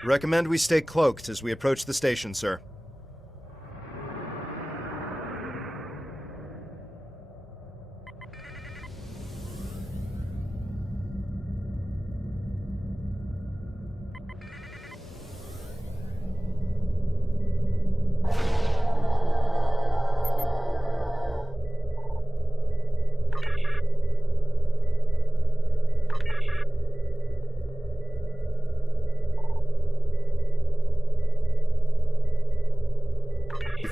Recommend we stay cloaked as we approach the station, sir.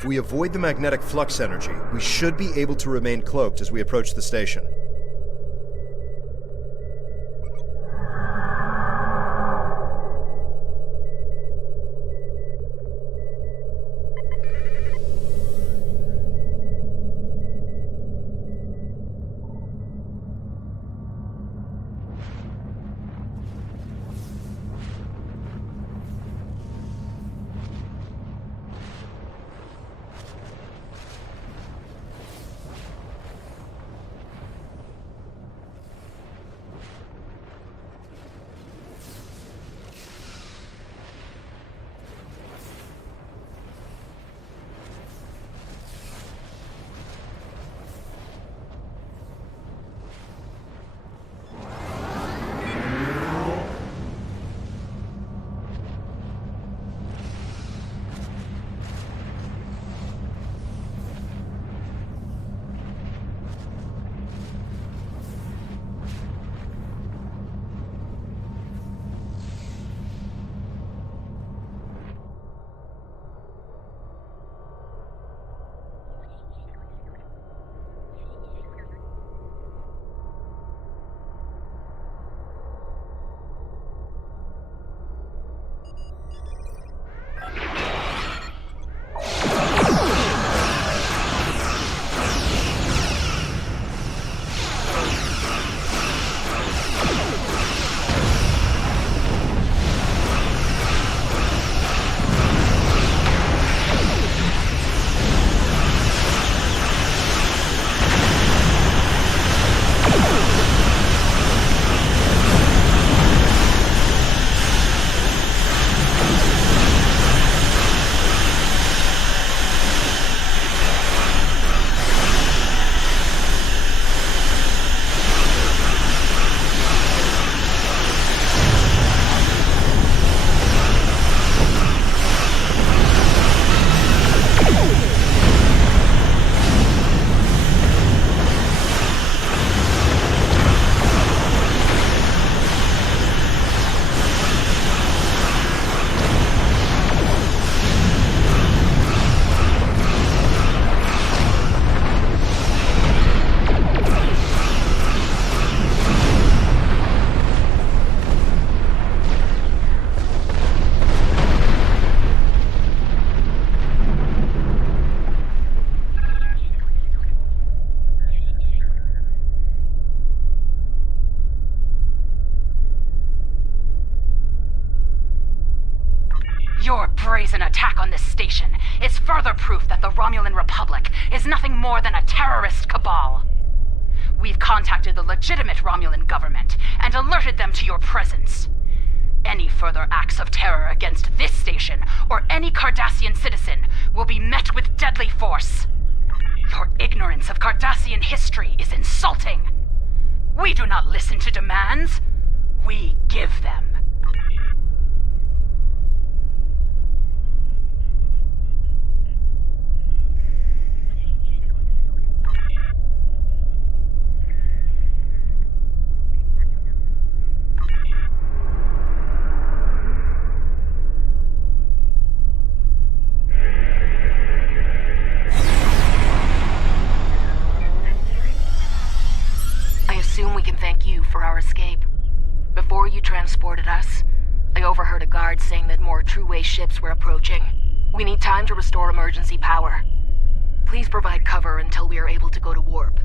If we avoid the magnetic flux energy, we should be able to remain cloaked as we approach the station. Your brazen attack on this station is further proof that the Romulan Republic is nothing more than a terrorist cabal. We've contacted the legitimate Romulan government and alerted them to your presence. Any further acts of terror against this station or any Cardassian citizen will be met with deadly force. Your ignorance of Cardassian history is insulting. We do not listen to demands. We give them. We can thank you for our escape. Before you transported us, I overheard a guard saying that more True-Way ships were approaching. We need time to restore emergency power. Please provide cover until we are able to go to warp.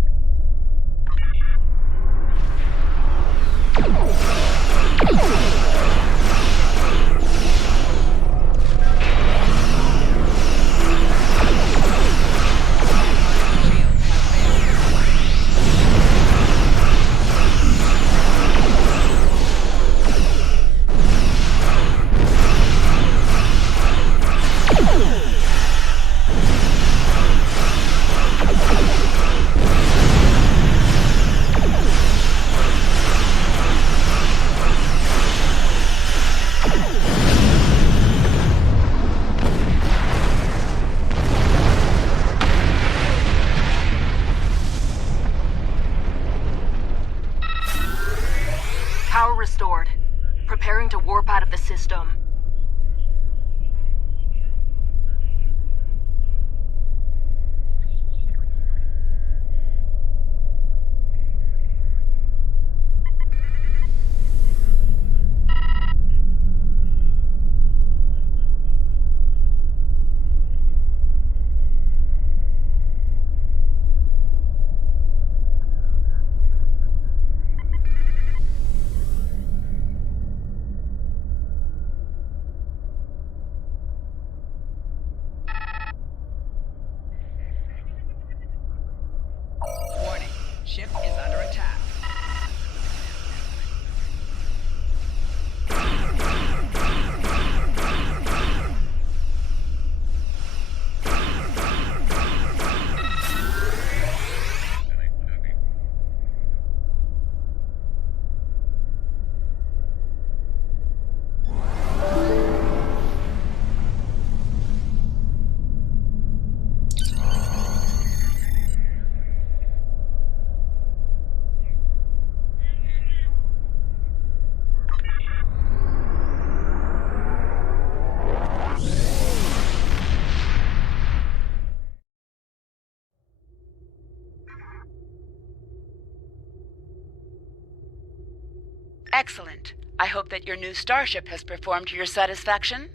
Excellent. I hope that your new starship has performed to your satisfaction.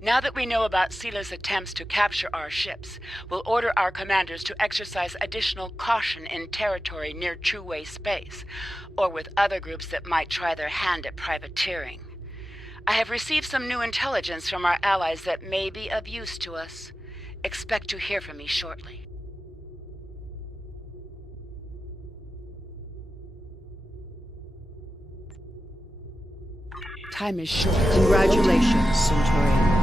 Now that we know about Sila's attempts to capture our ships, we'll order our commanders to exercise additional caution in territory near True-Way space, or with other groups that might try their hand at privateering. I have received some new intelligence from our allies that may be of use to us. Expect to hear from me shortly. Time is short. Congratulations, Centurion.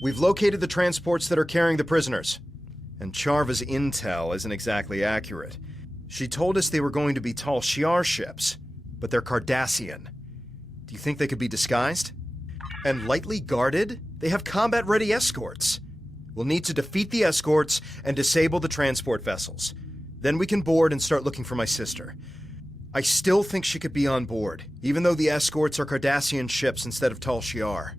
We've located the transports that are carrying the prisoners. And Charva's intel isn't exactly accurate. She told us they were going to be Tal Shiar ships, but they're Cardassian. Do you think they could be disguised? And lightly guarded? They have combat-ready escorts. We'll need to defeat the escorts and disable the transport vessels. Then we can board and start looking for my sister. I still think she could be on board, even though the escorts are Cardassian ships instead of Tal Shiar.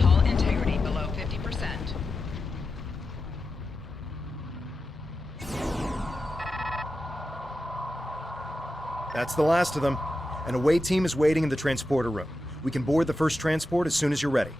Hull integrity below 50%. That's the last of them. An away team is waiting in the transporter room. We can board the first transport as soon as you're ready.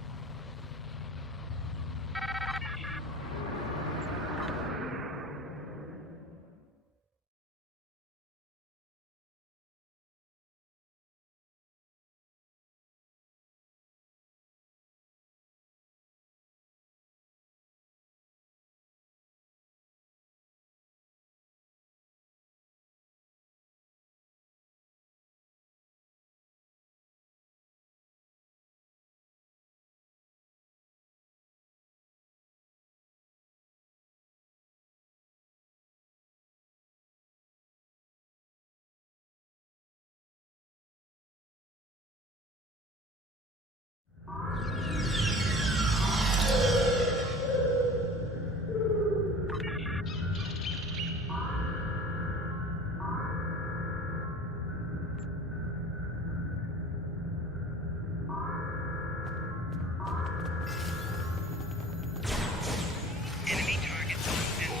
Enemy targets on system.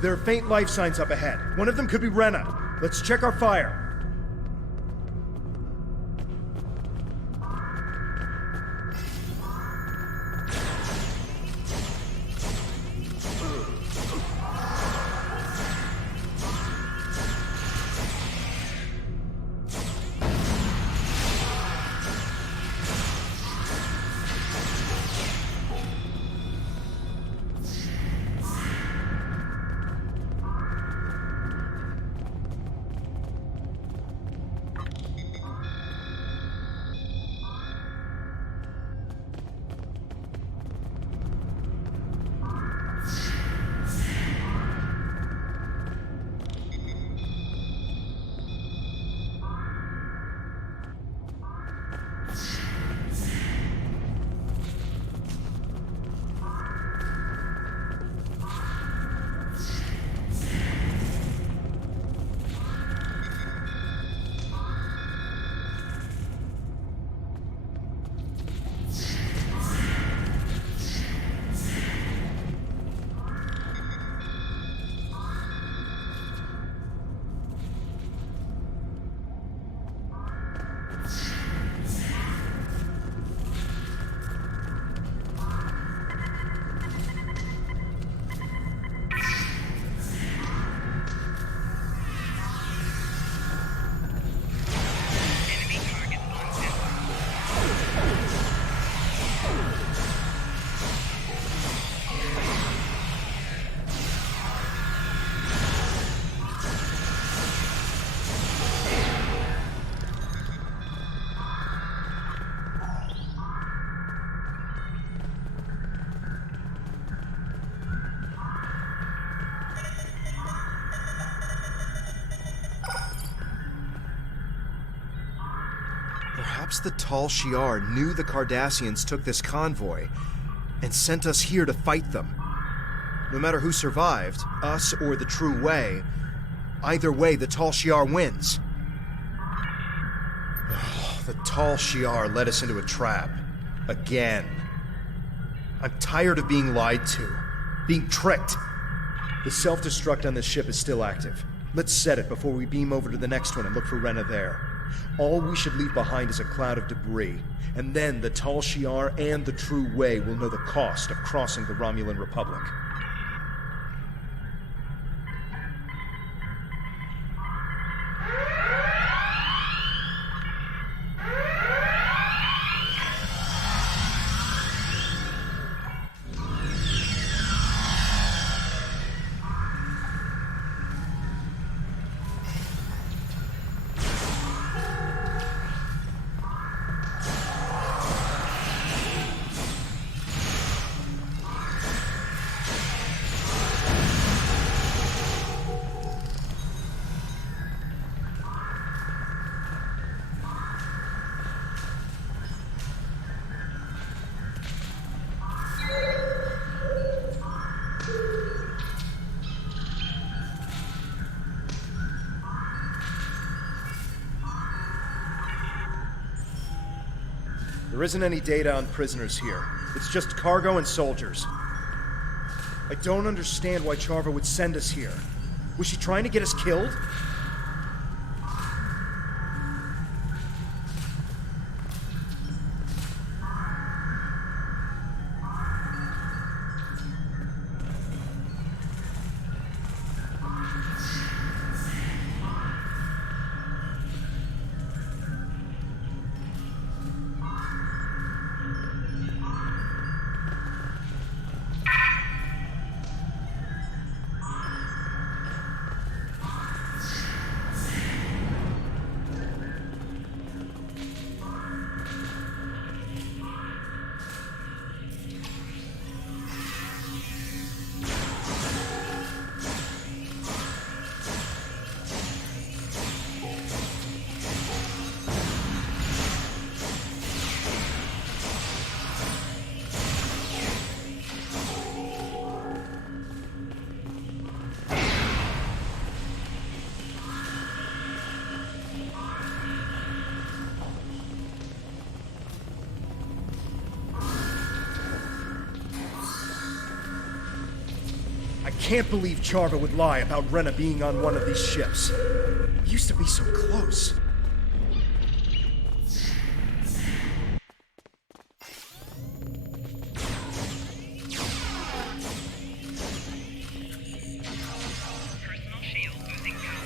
There are faint life signs up ahead. One of them could be Rena. Let's check our fire. Perhaps the Tal Shiar knew the Cardassians took this convoy and sent us here to fight them. No matter who survived, us or the True Way, either way, the Tal Shiar wins. The Tal Shiar led us into a trap. Again. I'm tired of being lied to, being tricked. The self-destruct on this ship is still active. Let's set it before we beam over to the next one and look for Rena there. All we should leave behind is a cloud of debris, and then the Tal Shiar and the True Way will know the cost of crossing the Romulan Republic. There isn't any data on prisoners here. It's just cargo and soldiers. I don't understand why Charva would send us here. Was she trying to get us killed? I can't believe Charva would lie about Rena being on one of these ships. We used to be so close. Personal shield losing power.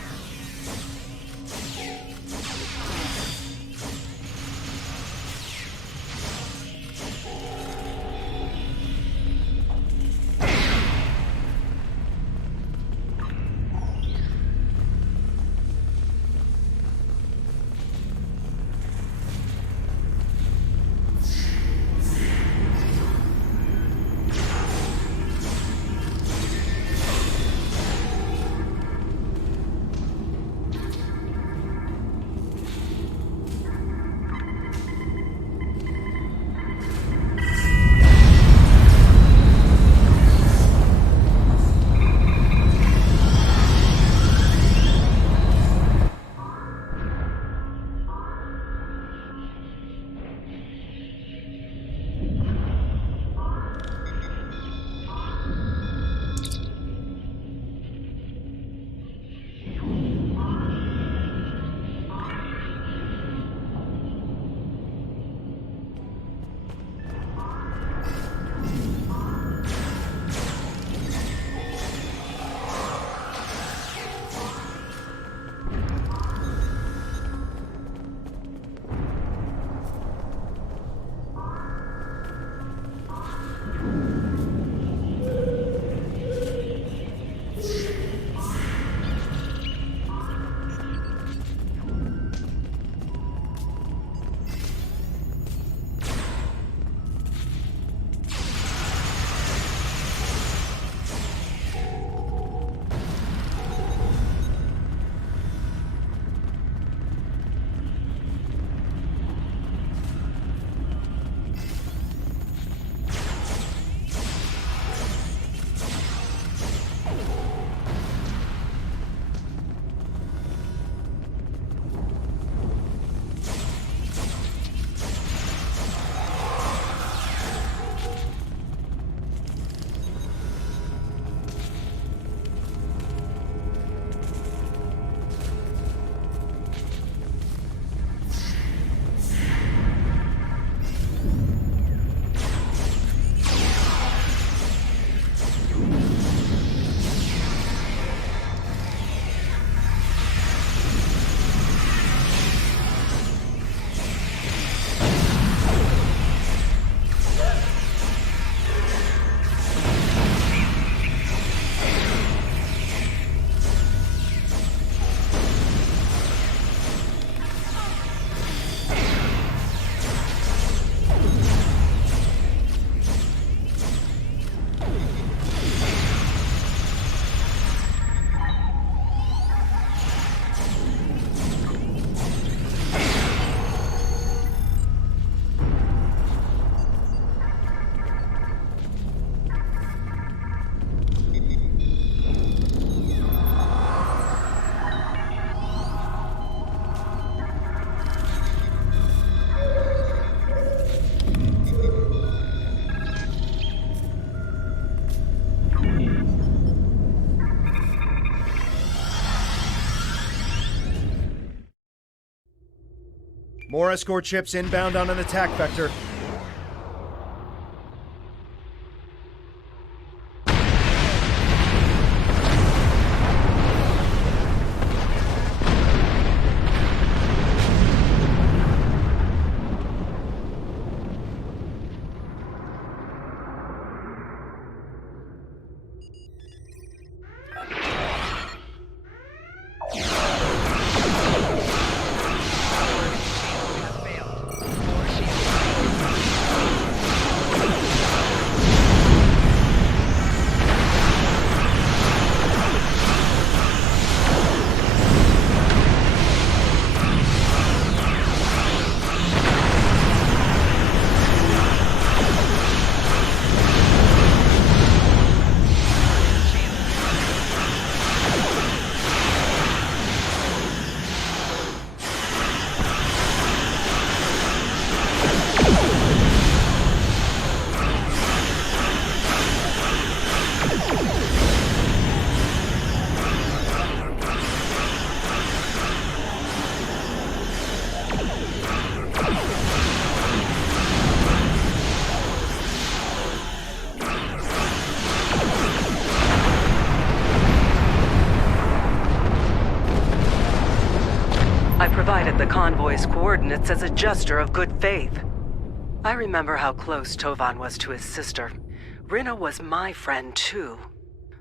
More escort ships inbound on an attack vector. I provided the convoy's coordinates as a gesture of good faith. I remember how close Tovan was to his sister. Rinna was my friend too.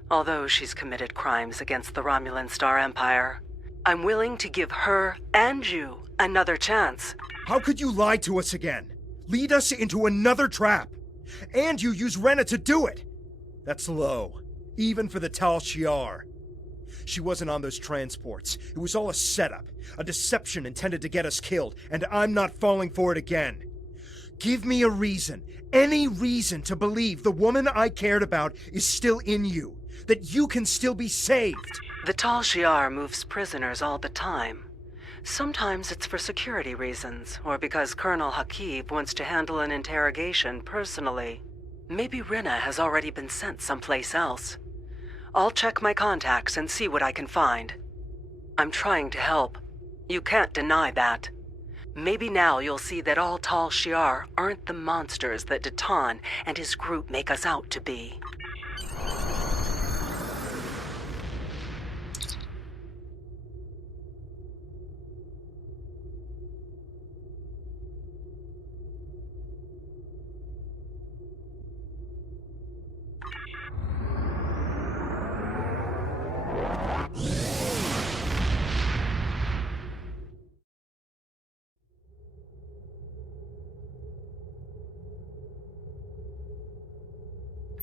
Although she's committed crimes against the Romulan Star Empire, I'm willing to give her and you another chance. How could you lie to us again? Lead us into another trap? And you use Rinna to do it! That's low, even for the Tal Shiar. She wasn't on those transports. It was all a setup, a deception intended to get us killed, and I'm not falling for it again. Give me a reason, any reason to believe the woman I cared about is still in you, that you can still be saved. The Tal Shiar moves prisoners all the time. Sometimes it's for security reasons, or because Colonel Hakib wants to handle an interrogation personally. Maybe Rinna has already been sent someplace else. I'll check my contacts and see what I can find. I'm trying to help. You can't deny that. Maybe now you'll see that all Tal Shiar aren't the monsters that Datan and his group make us out to be.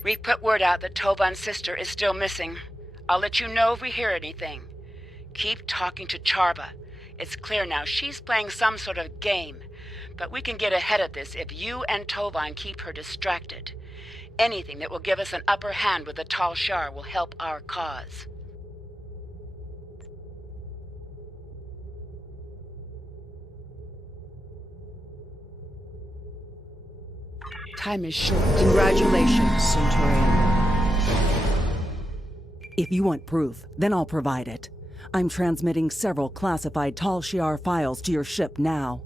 We've put word out that Tovan's sister is still missing. I'll let you know if we hear anything. Keep talking to Charba. It's clear now she's playing some sort of game, but we can get ahead of this if you and Tovan keep her distracted. Anything that will give us an upper hand with the Tal Shiar will help our cause. Time is short. Congratulations, Centurion. If you want proof, then I'll provide it. I'm transmitting several classified Tal Shiar files to your ship now.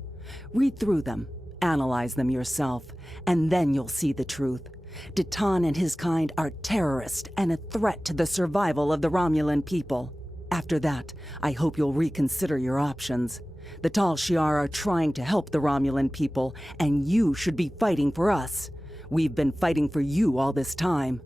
Read through them, analyze them yourself, and then you'll see the truth. Datan and his kind are terrorists and a threat to the survival of the Romulan people. After that, I hope you'll reconsider your options. The Tal Shiar are trying to help the Romulan people, and you should be fighting for us. We've been fighting for you all this time.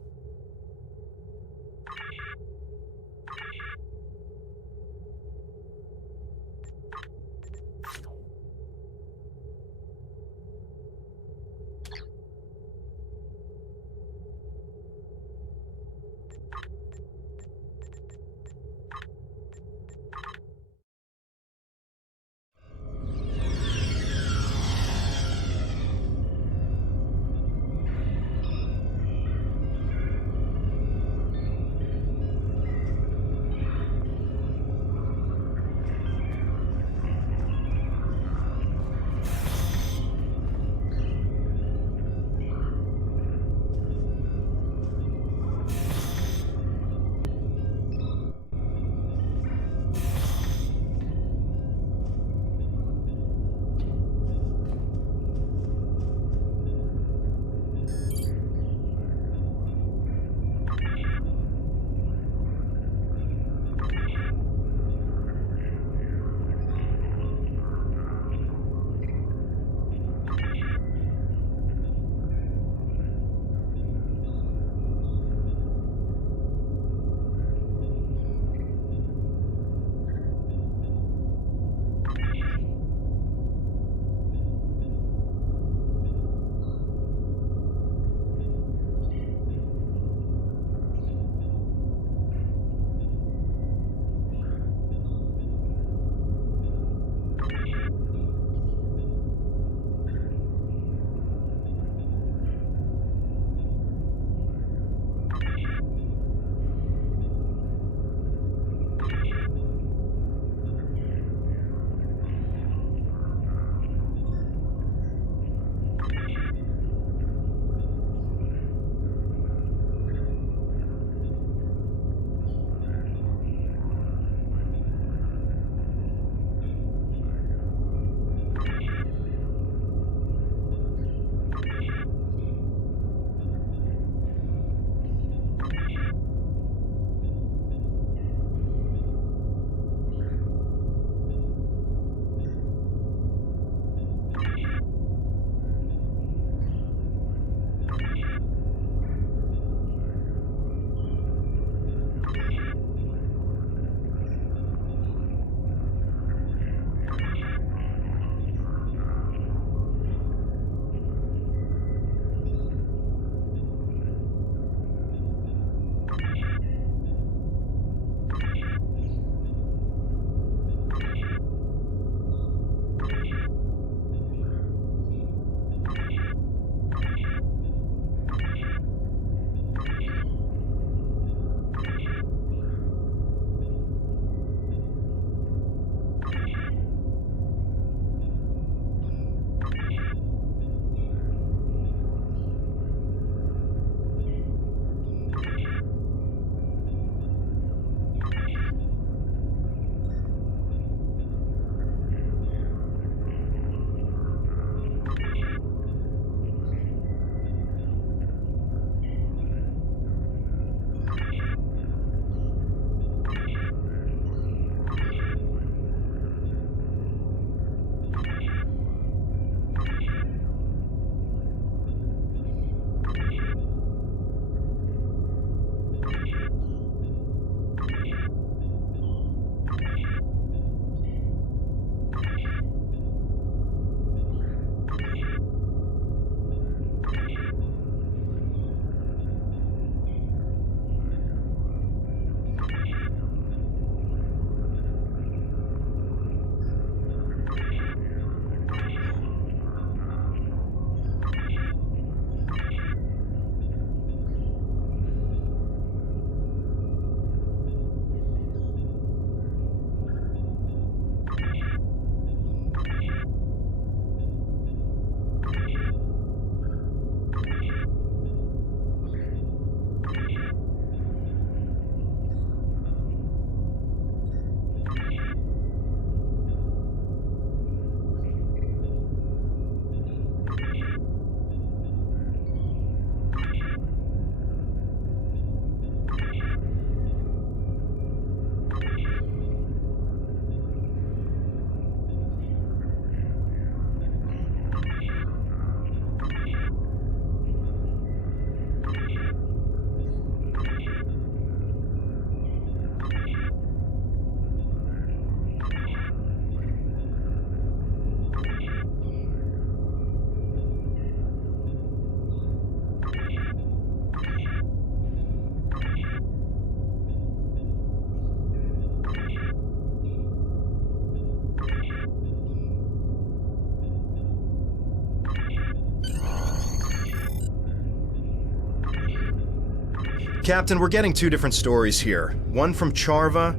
Captain, we're getting two different stories here. One from Charva,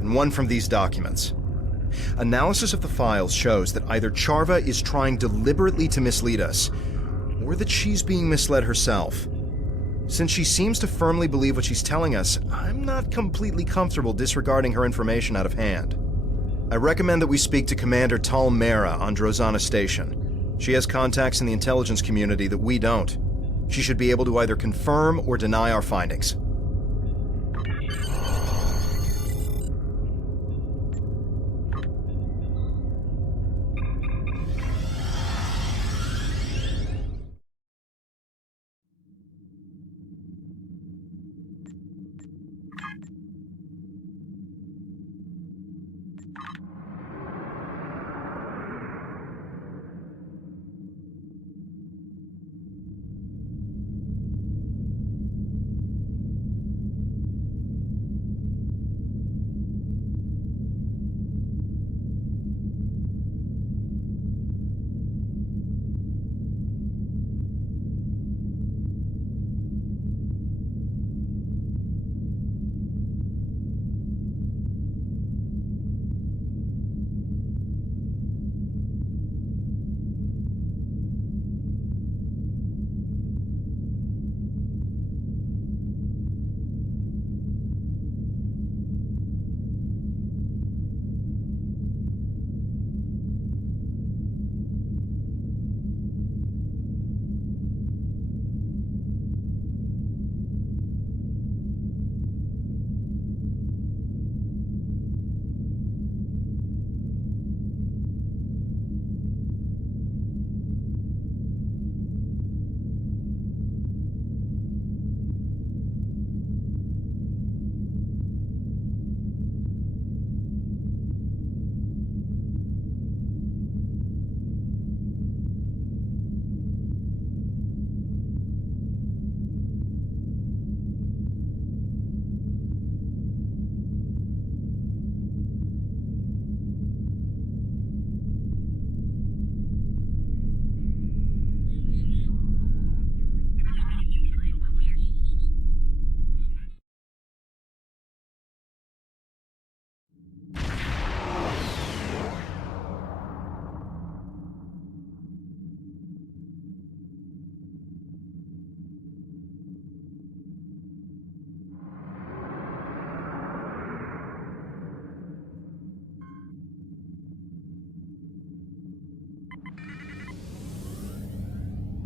and one from these documents. Analysis of the files shows that either Charva is trying deliberately to mislead us, or that she's being misled herself. Since she seems to firmly believe what she's telling us, I'm not completely comfortable disregarding her information out of hand. I recommend that we speak to Commander Tal Mera on Drozana Station. She has contacts in the intelligence community that we don't. She should be able to either confirm or deny our findings.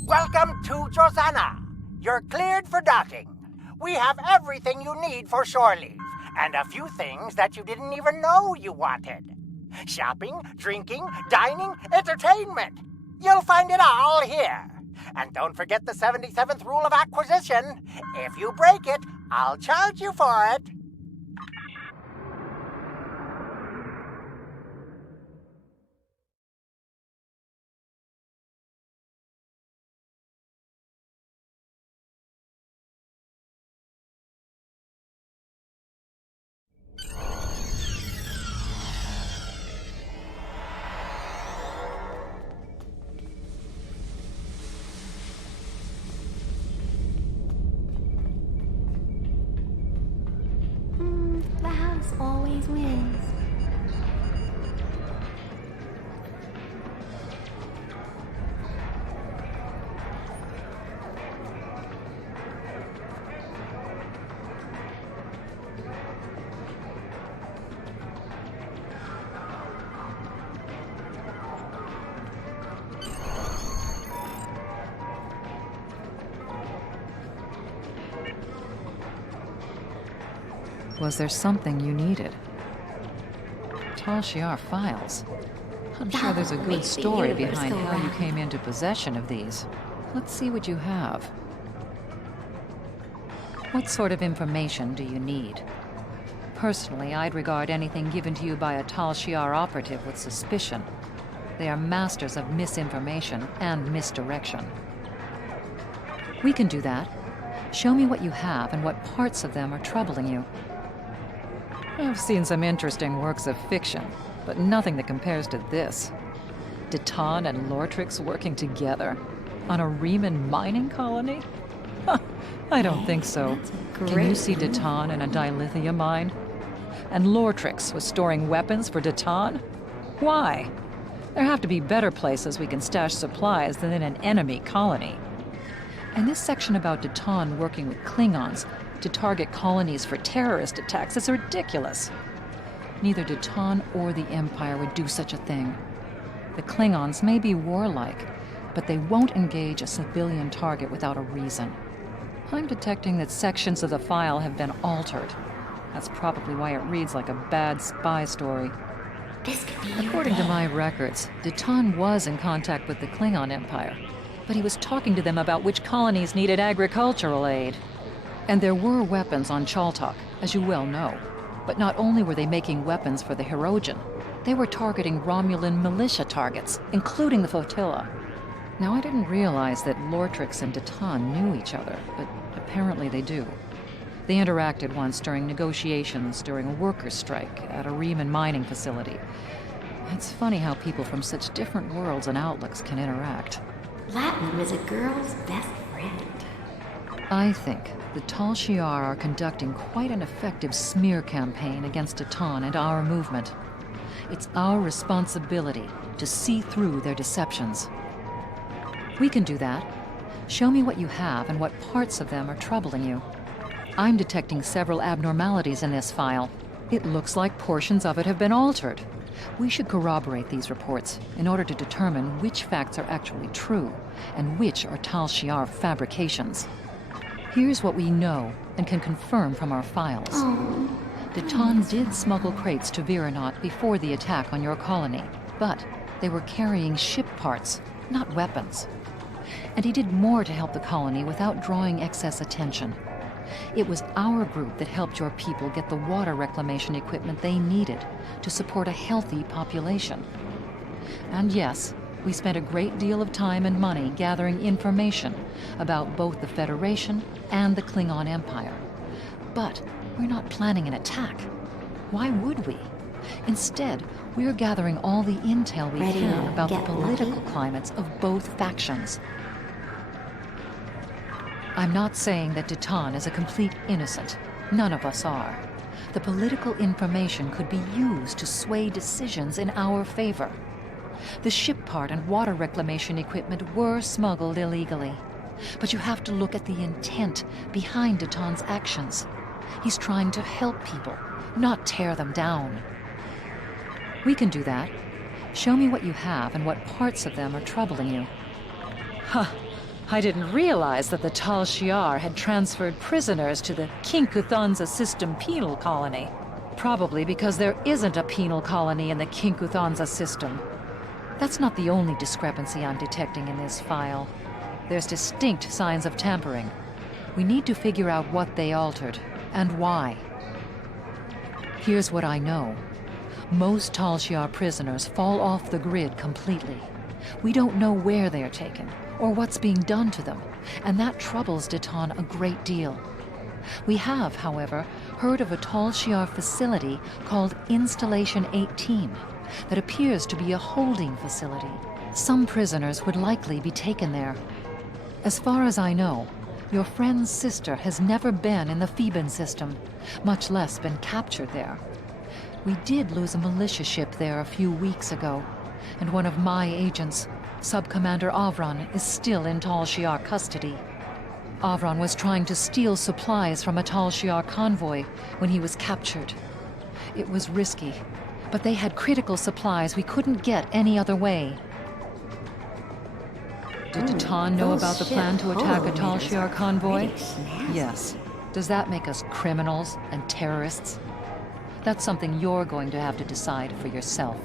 Welcome to Drozana. You're cleared for docking. We have everything you need for shore leave, and a few things that you didn't even know you wanted. Shopping, drinking, dining, entertainment. You'll find it all here. And don't forget the 77th rule of acquisition. If you break it, I'll charge you for it. The house always wins. Was there something you needed? Tal Shiar files. I'm sure there's a good story behind how you came into possession of these. Let's see what you have. What sort of information do you need? Personally, I'd regard anything given to you by a Tal Shiar operative with suspicion. They are masters of misinformation and misdirection. We can do that. Show me what you have and what parts of them are troubling you. I've seen some interesting works of fiction, but nothing that compares to this. Deton and Lortrix working together on a Riemann mining colony? I don't think so. Can you see Deton in a dilithium mine? And Lortrix was storing weapons for Deton? Why? There have to be better places we can stash supplies than in an enemy colony. And this section about Deton working with Klingons to target colonies for terrorist attacks is ridiculous. Neither Deton or the Empire would do such a thing. The Klingons may be warlike, but they won't engage a civilian target without a reason. I'm detecting that sections of the file have been altered. That's probably why it reads like a bad spy story. According to my records, Deton was in contact with the Klingon Empire, but he was talking to them about which colonies needed agricultural aid. And there were weapons on Chaltok, as you well know. But not only were they making weapons for the Hirogen, they were targeting Romulan militia targets, including the flotilla. Now, I didn't realize that Lortrix and Deton knew each other, but apparently they do. They interacted once during negotiations during a workers' strike at a Riemann mining facility. It's funny how people from such different worlds and outlooks can interact. Platinum is a girl's best friend. I think the Tal Shiar are conducting quite an effective smear campaign against Deton and our movement. It's our responsibility to see through their deceptions. We can do that. Show me what you have and what parts of them are troubling you. I'm detecting several abnormalities in this file. It looks like portions of it have been altered. We should corroborate these reports in order to determine which facts are actually true and which are Tal Shiar fabrications. Here's what we know and can confirm from our files. Deton did smuggle crates to Viranot before the attack on your colony, but they were carrying ship parts, not weapons. And he did more to help the colony without drawing excess attention. It was our group that helped your people get the water reclamation equipment they needed to support a healthy population. And yes, we spent a great deal of time and money gathering information about both the Federation and the Klingon Empire. But we're not planning an attack. Why would we? Instead, we're gathering all the intel we can about the political climates of both factions. I'm not saying that Deton is a complete innocent. None of us are. The political information could be used to sway decisions in our favor. The ship part and water reclamation equipment were smuggled illegally. But you have to look at the intent behind Deton's actions. He's trying to help people, not tear them down. We can do that. Show me what you have and what parts of them are troubling you. Huh. I didn't realize that the Tal Shiar had transferred prisoners to the Kinkuthanza system penal colony. Probably because there isn't a penal colony in the Kinkuthanza system. That's not the only discrepancy I'm detecting in this file. There's distinct signs of tampering. We need to figure out what they altered, and why. Here's what I know. Most Tal Shiar prisoners fall off the grid completely. We don't know where they are taken, or what's being done to them, and that troubles Deton a great deal. We have, however, heard of a Tal Shiar facility called Installation 18 that appears to be a holding facility. Some prisoners would likely be taken there. As far as I know, your friend's sister has never been in the Theban system, much less been captured there. We did lose a militia ship there a few weeks ago, and one of my agents, Sub-Commander Avron, is still in Tal Shiar custody. Avron was trying to steal supplies from a Tal Shiar convoy when he was captured. It was risky, but they had critical supplies we couldn't get any other way. Did Deton know about the plan to attack a Tal Shiar convoy? Yes. Does that make us criminals and terrorists? That's something you're going to have to decide for yourself.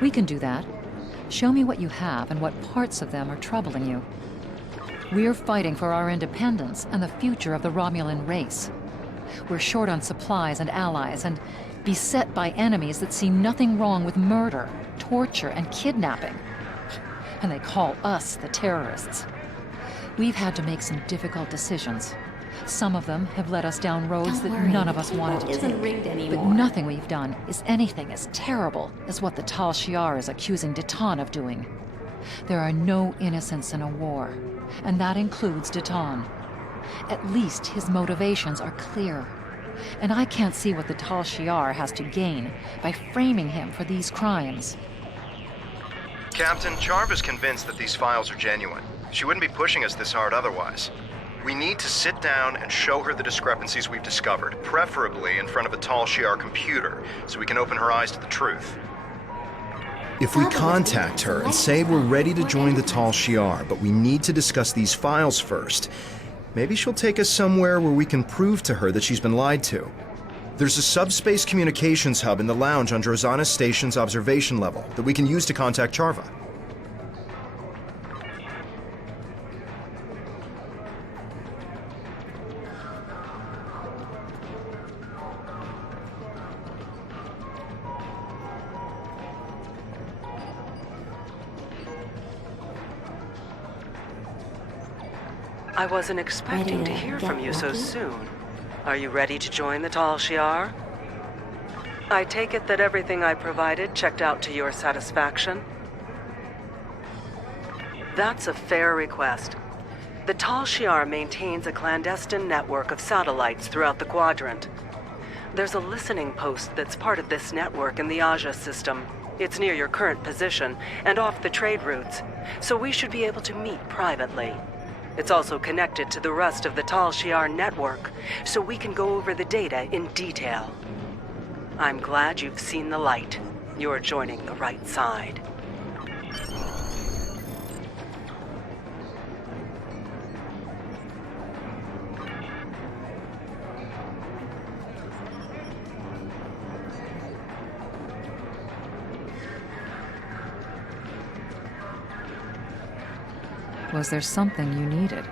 We can do that. Show me what you have and what parts of them are troubling you. We're fighting for our independence and the future of the Romulan race. We're short on supplies and allies and beset by enemies that see nothing wrong with murder, torture, and kidnapping. And they call us the terrorists. We've had to make some difficult decisions. Some of them have led us down roads that none of us wanted to take. But nothing we've done is anything as terrible as what the Tal Shiar is accusing Deton of doing. There are no innocents in a war, and that includes Deton. At least his motivations are clear, and I can't see what the Tal Shiar has to gain by framing him for these crimes. Captain, Jarva's convinced that these files are genuine. She wouldn't be pushing us this hard otherwise. We need to sit down and show her the discrepancies we've discovered, preferably in front of a Tal Shiar computer, so we can open her eyes to the truth. If we contact her and say we're ready to join the Tal Shiar, but we need to discuss these files first, maybe she'll take us somewhere where we can prove to her that she's been lied to. There's a subspace communications hub in the lounge on Drozana Station's observation level that we can use to contact Jarva. I wasn't expecting to hear from you so soon. Are you ready to join the Tal Shiar? I take it that everything I provided checked out to your satisfaction? That's a fair request. The Tal Shiar maintains a clandestine network of satellites throughout the quadrant. There's a listening post that's part of this network in the Aja system. It's near your current position and off the trade routes, so we should be able to meet privately. It's also connected to the rest of the Tal Shiar network, so we can go over the data in detail. I'm glad you've seen the light. You're joining the right side. Was there something you needed?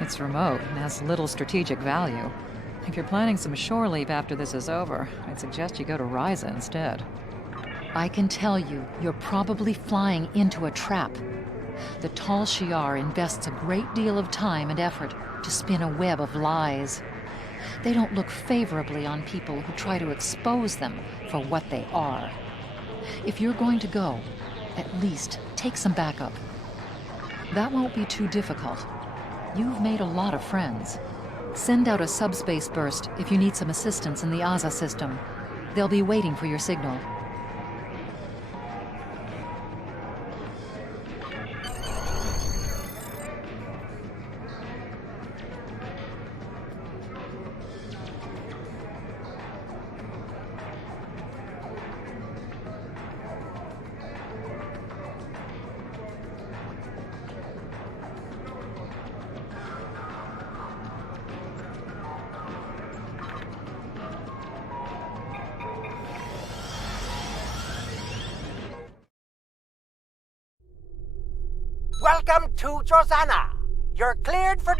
It's remote and has little strategic value. If you're planning some shore leave after this is over, I'd suggest you go to Ryza instead. I can tell you, you're probably flying into a trap. The Tal Shiar invests a great deal of time and effort to spin a web of lies. They don't look favorably on people who try to expose them for what they are. If you're going to go, at least take some backup. That won't be too difficult. You've made a lot of friends. Send out a subspace burst if you need some assistance in the Aza system. They'll be waiting for your signal. Welcome to Drozana. You're cleared for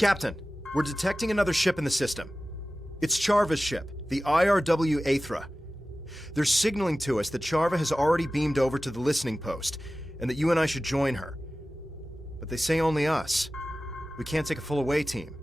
Captain, we're detecting another ship in the system. It's Charva's ship, the IRW Aethra. They're signaling to us that Charva has already beamed over to the listening post, and that you and I should join her. But they say only us. We can't take a full away team.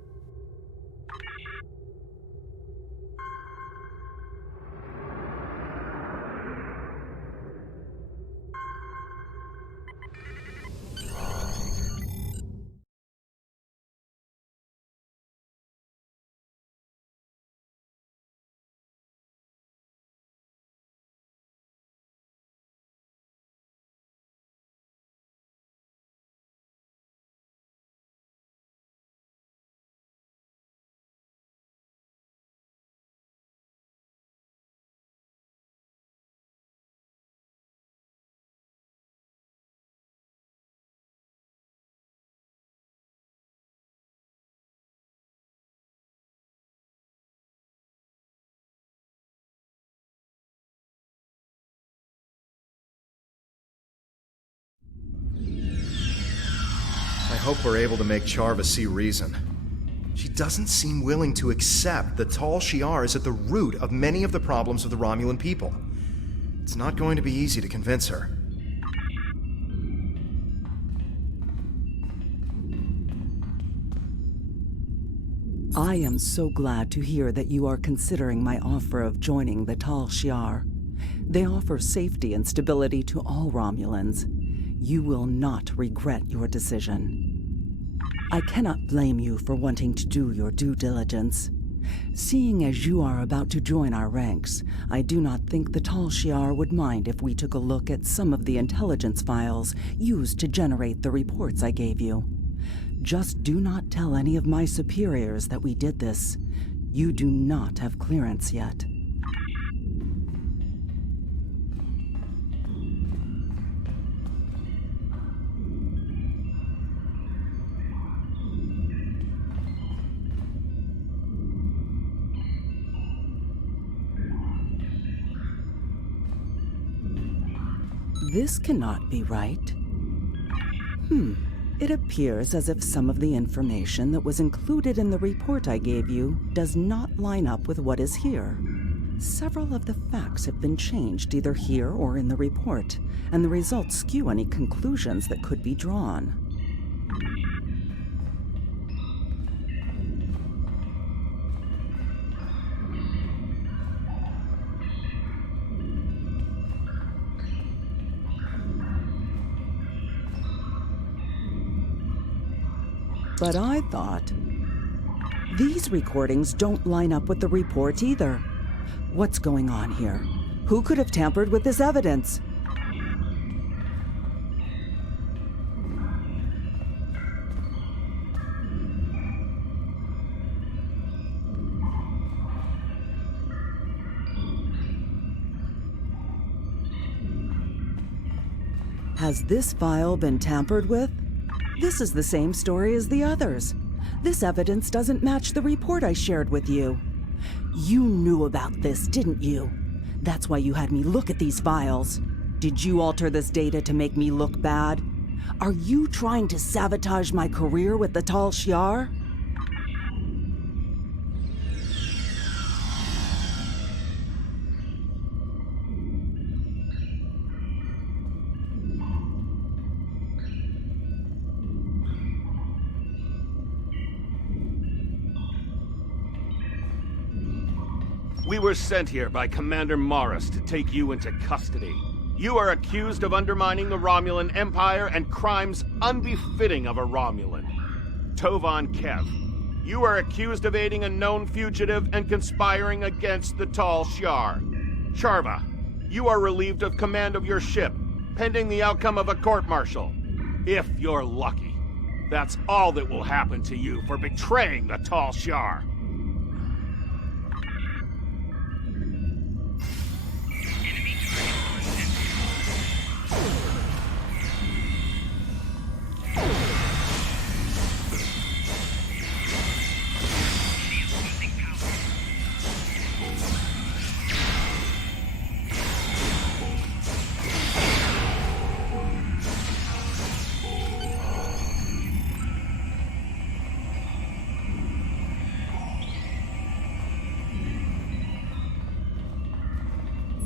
I hope we're able to make Charva see reason. She doesn't seem willing to accept that Tal Shiar is at the root of many of the problems of the Romulan people. It's not going to be easy to convince her. I am so glad to hear that you are considering my offer of joining the Tal Shiar. They offer safety and stability to all Romulans. You will not regret your decision. I cannot blame you for wanting to do your due diligence. Seeing as you are about to join our ranks, I do not think the Tal Shiar would mind if we took a look at some of the intelligence files used to generate the reports I gave you. Just do not tell any of my superiors that we did this. You do not have clearance yet. This cannot be right. It appears as if some of the information that was included in the report I gave you does not line up with what is here. Several of the facts have been changed either here or in the report, and the results skew any conclusions that could be drawn. But I thought, these recordings don't line up with the report either. What's going on here? Who could have tampered with this evidence? Has this file been tampered with? This is the same story as the others. This evidence doesn't match the report I shared with you. You knew about this, didn't you? That's why you had me look at these files. Did you alter this data to make me look bad? Are you trying to sabotage my career with the Tal Shiar? We were sent here by Commander Morris to take you into custody. You are accused of undermining the Romulan Empire and crimes unbefitting of a Romulan. Vkek, you are accused of aiding a known fugitive and conspiring against the Tal Shiar. Charva, you are relieved of command of your ship, pending the outcome of a court-martial. If you're lucky, that's all that will happen to you for betraying the Tal Shiar.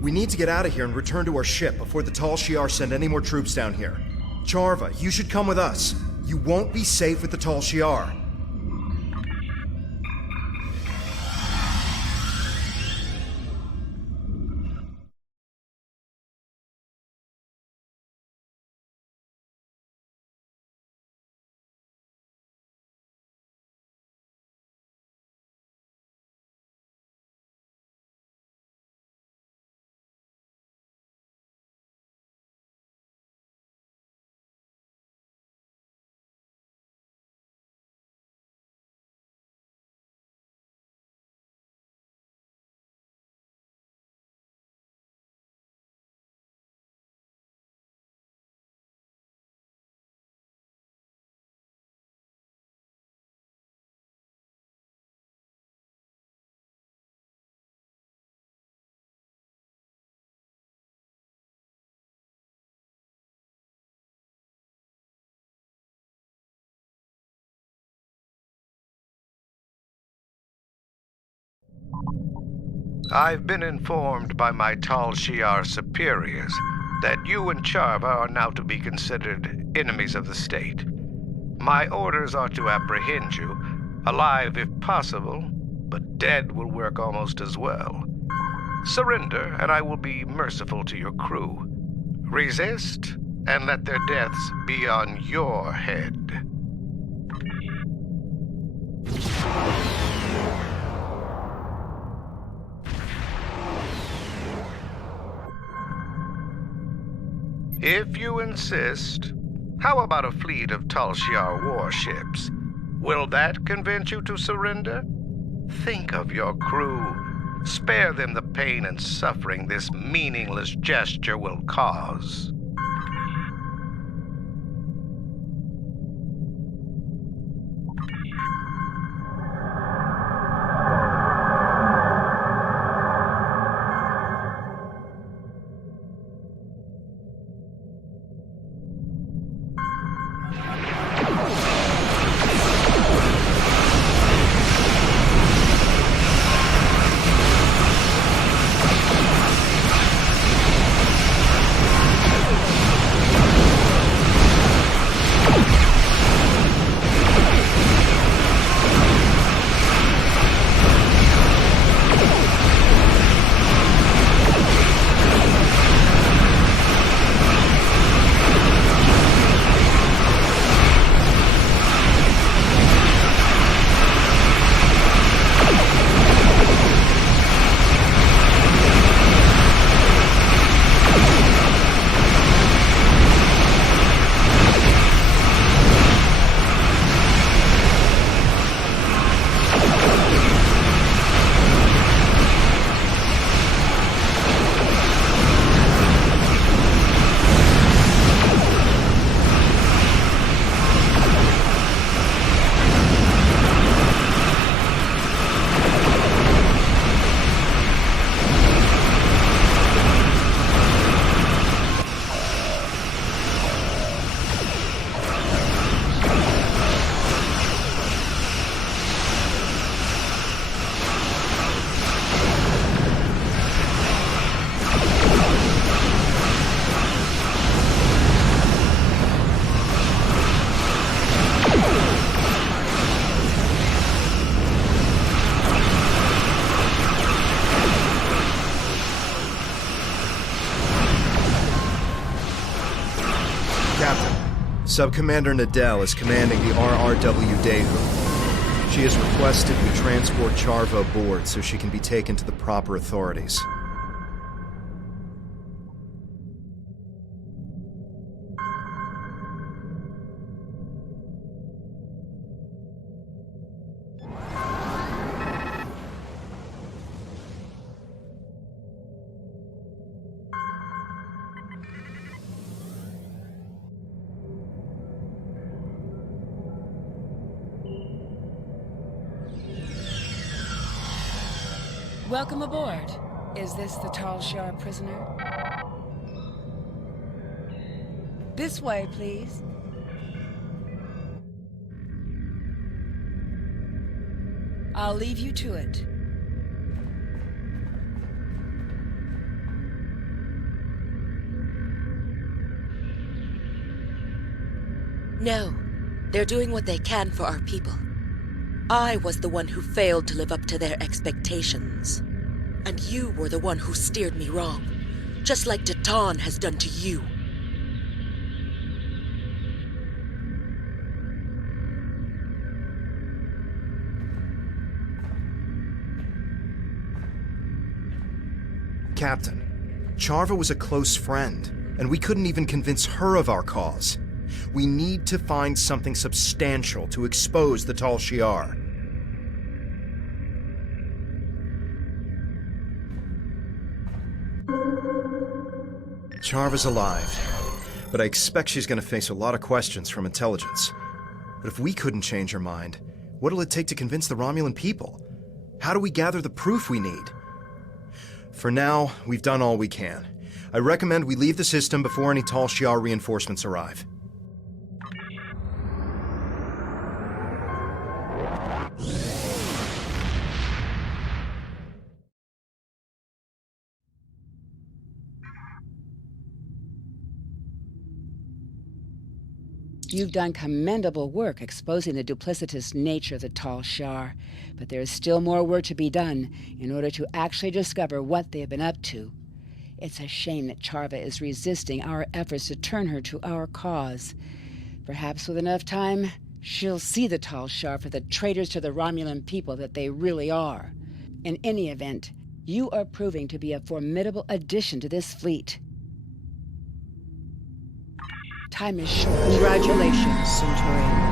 We need to get out of here and return to our ship before the Tal Shiar send any more troops down here. Charva, you should come with us. You won't be safe with the Tal Shiar. I've been informed by my Tal Shiar superiors that you and Charva are now to be considered enemies of the state. My orders are to apprehend you, alive if possible, but dead will work almost as well. Surrender, and I will be merciful to your crew. Resist, and let their deaths be on your head. If you insist, how about a fleet of Tal Shiar warships? Will that convince you to surrender? Think of your crew. Spare them the pain and suffering this meaningless gesture will cause. Subcommander Nadell is commanding the RRW Daegu. She has requested we transport Charva aboard so she can be taken to the proper authorities. Welcome aboard. Is this the Tal Shiar prisoner? This way, please. I'll leave you to it. No. They're doing what they can for our people. I was the one who failed to live up to their expectations. And you were the one who steered me wrong, just like Datan has done to you. Captain, Charva was a close friend, and we couldn't even convince her of our cause. We need to find something substantial to expose the Tal Shiar. Charva's alive, but I expect she's going to face a lot of questions from intelligence. But if we couldn't change her mind, what'll it take to convince the Romulan people? How do we gather the proof we need? For now, we've done all we can. I recommend we leave the system before any Tal Shiar reinforcements arrive. You've done commendable work exposing the duplicitous nature of the Tal Shiar, but there is still more work to be done in order to actually discover what they have been up to. It's a shame that Charva is resisting our efforts to turn her to our cause. Perhaps with enough time, she'll see the Tal Shiar for the traitors to the Romulan people that they really are. In any event, you are proving to be a formidable addition to this fleet. Time is short. Congratulations, Centurion.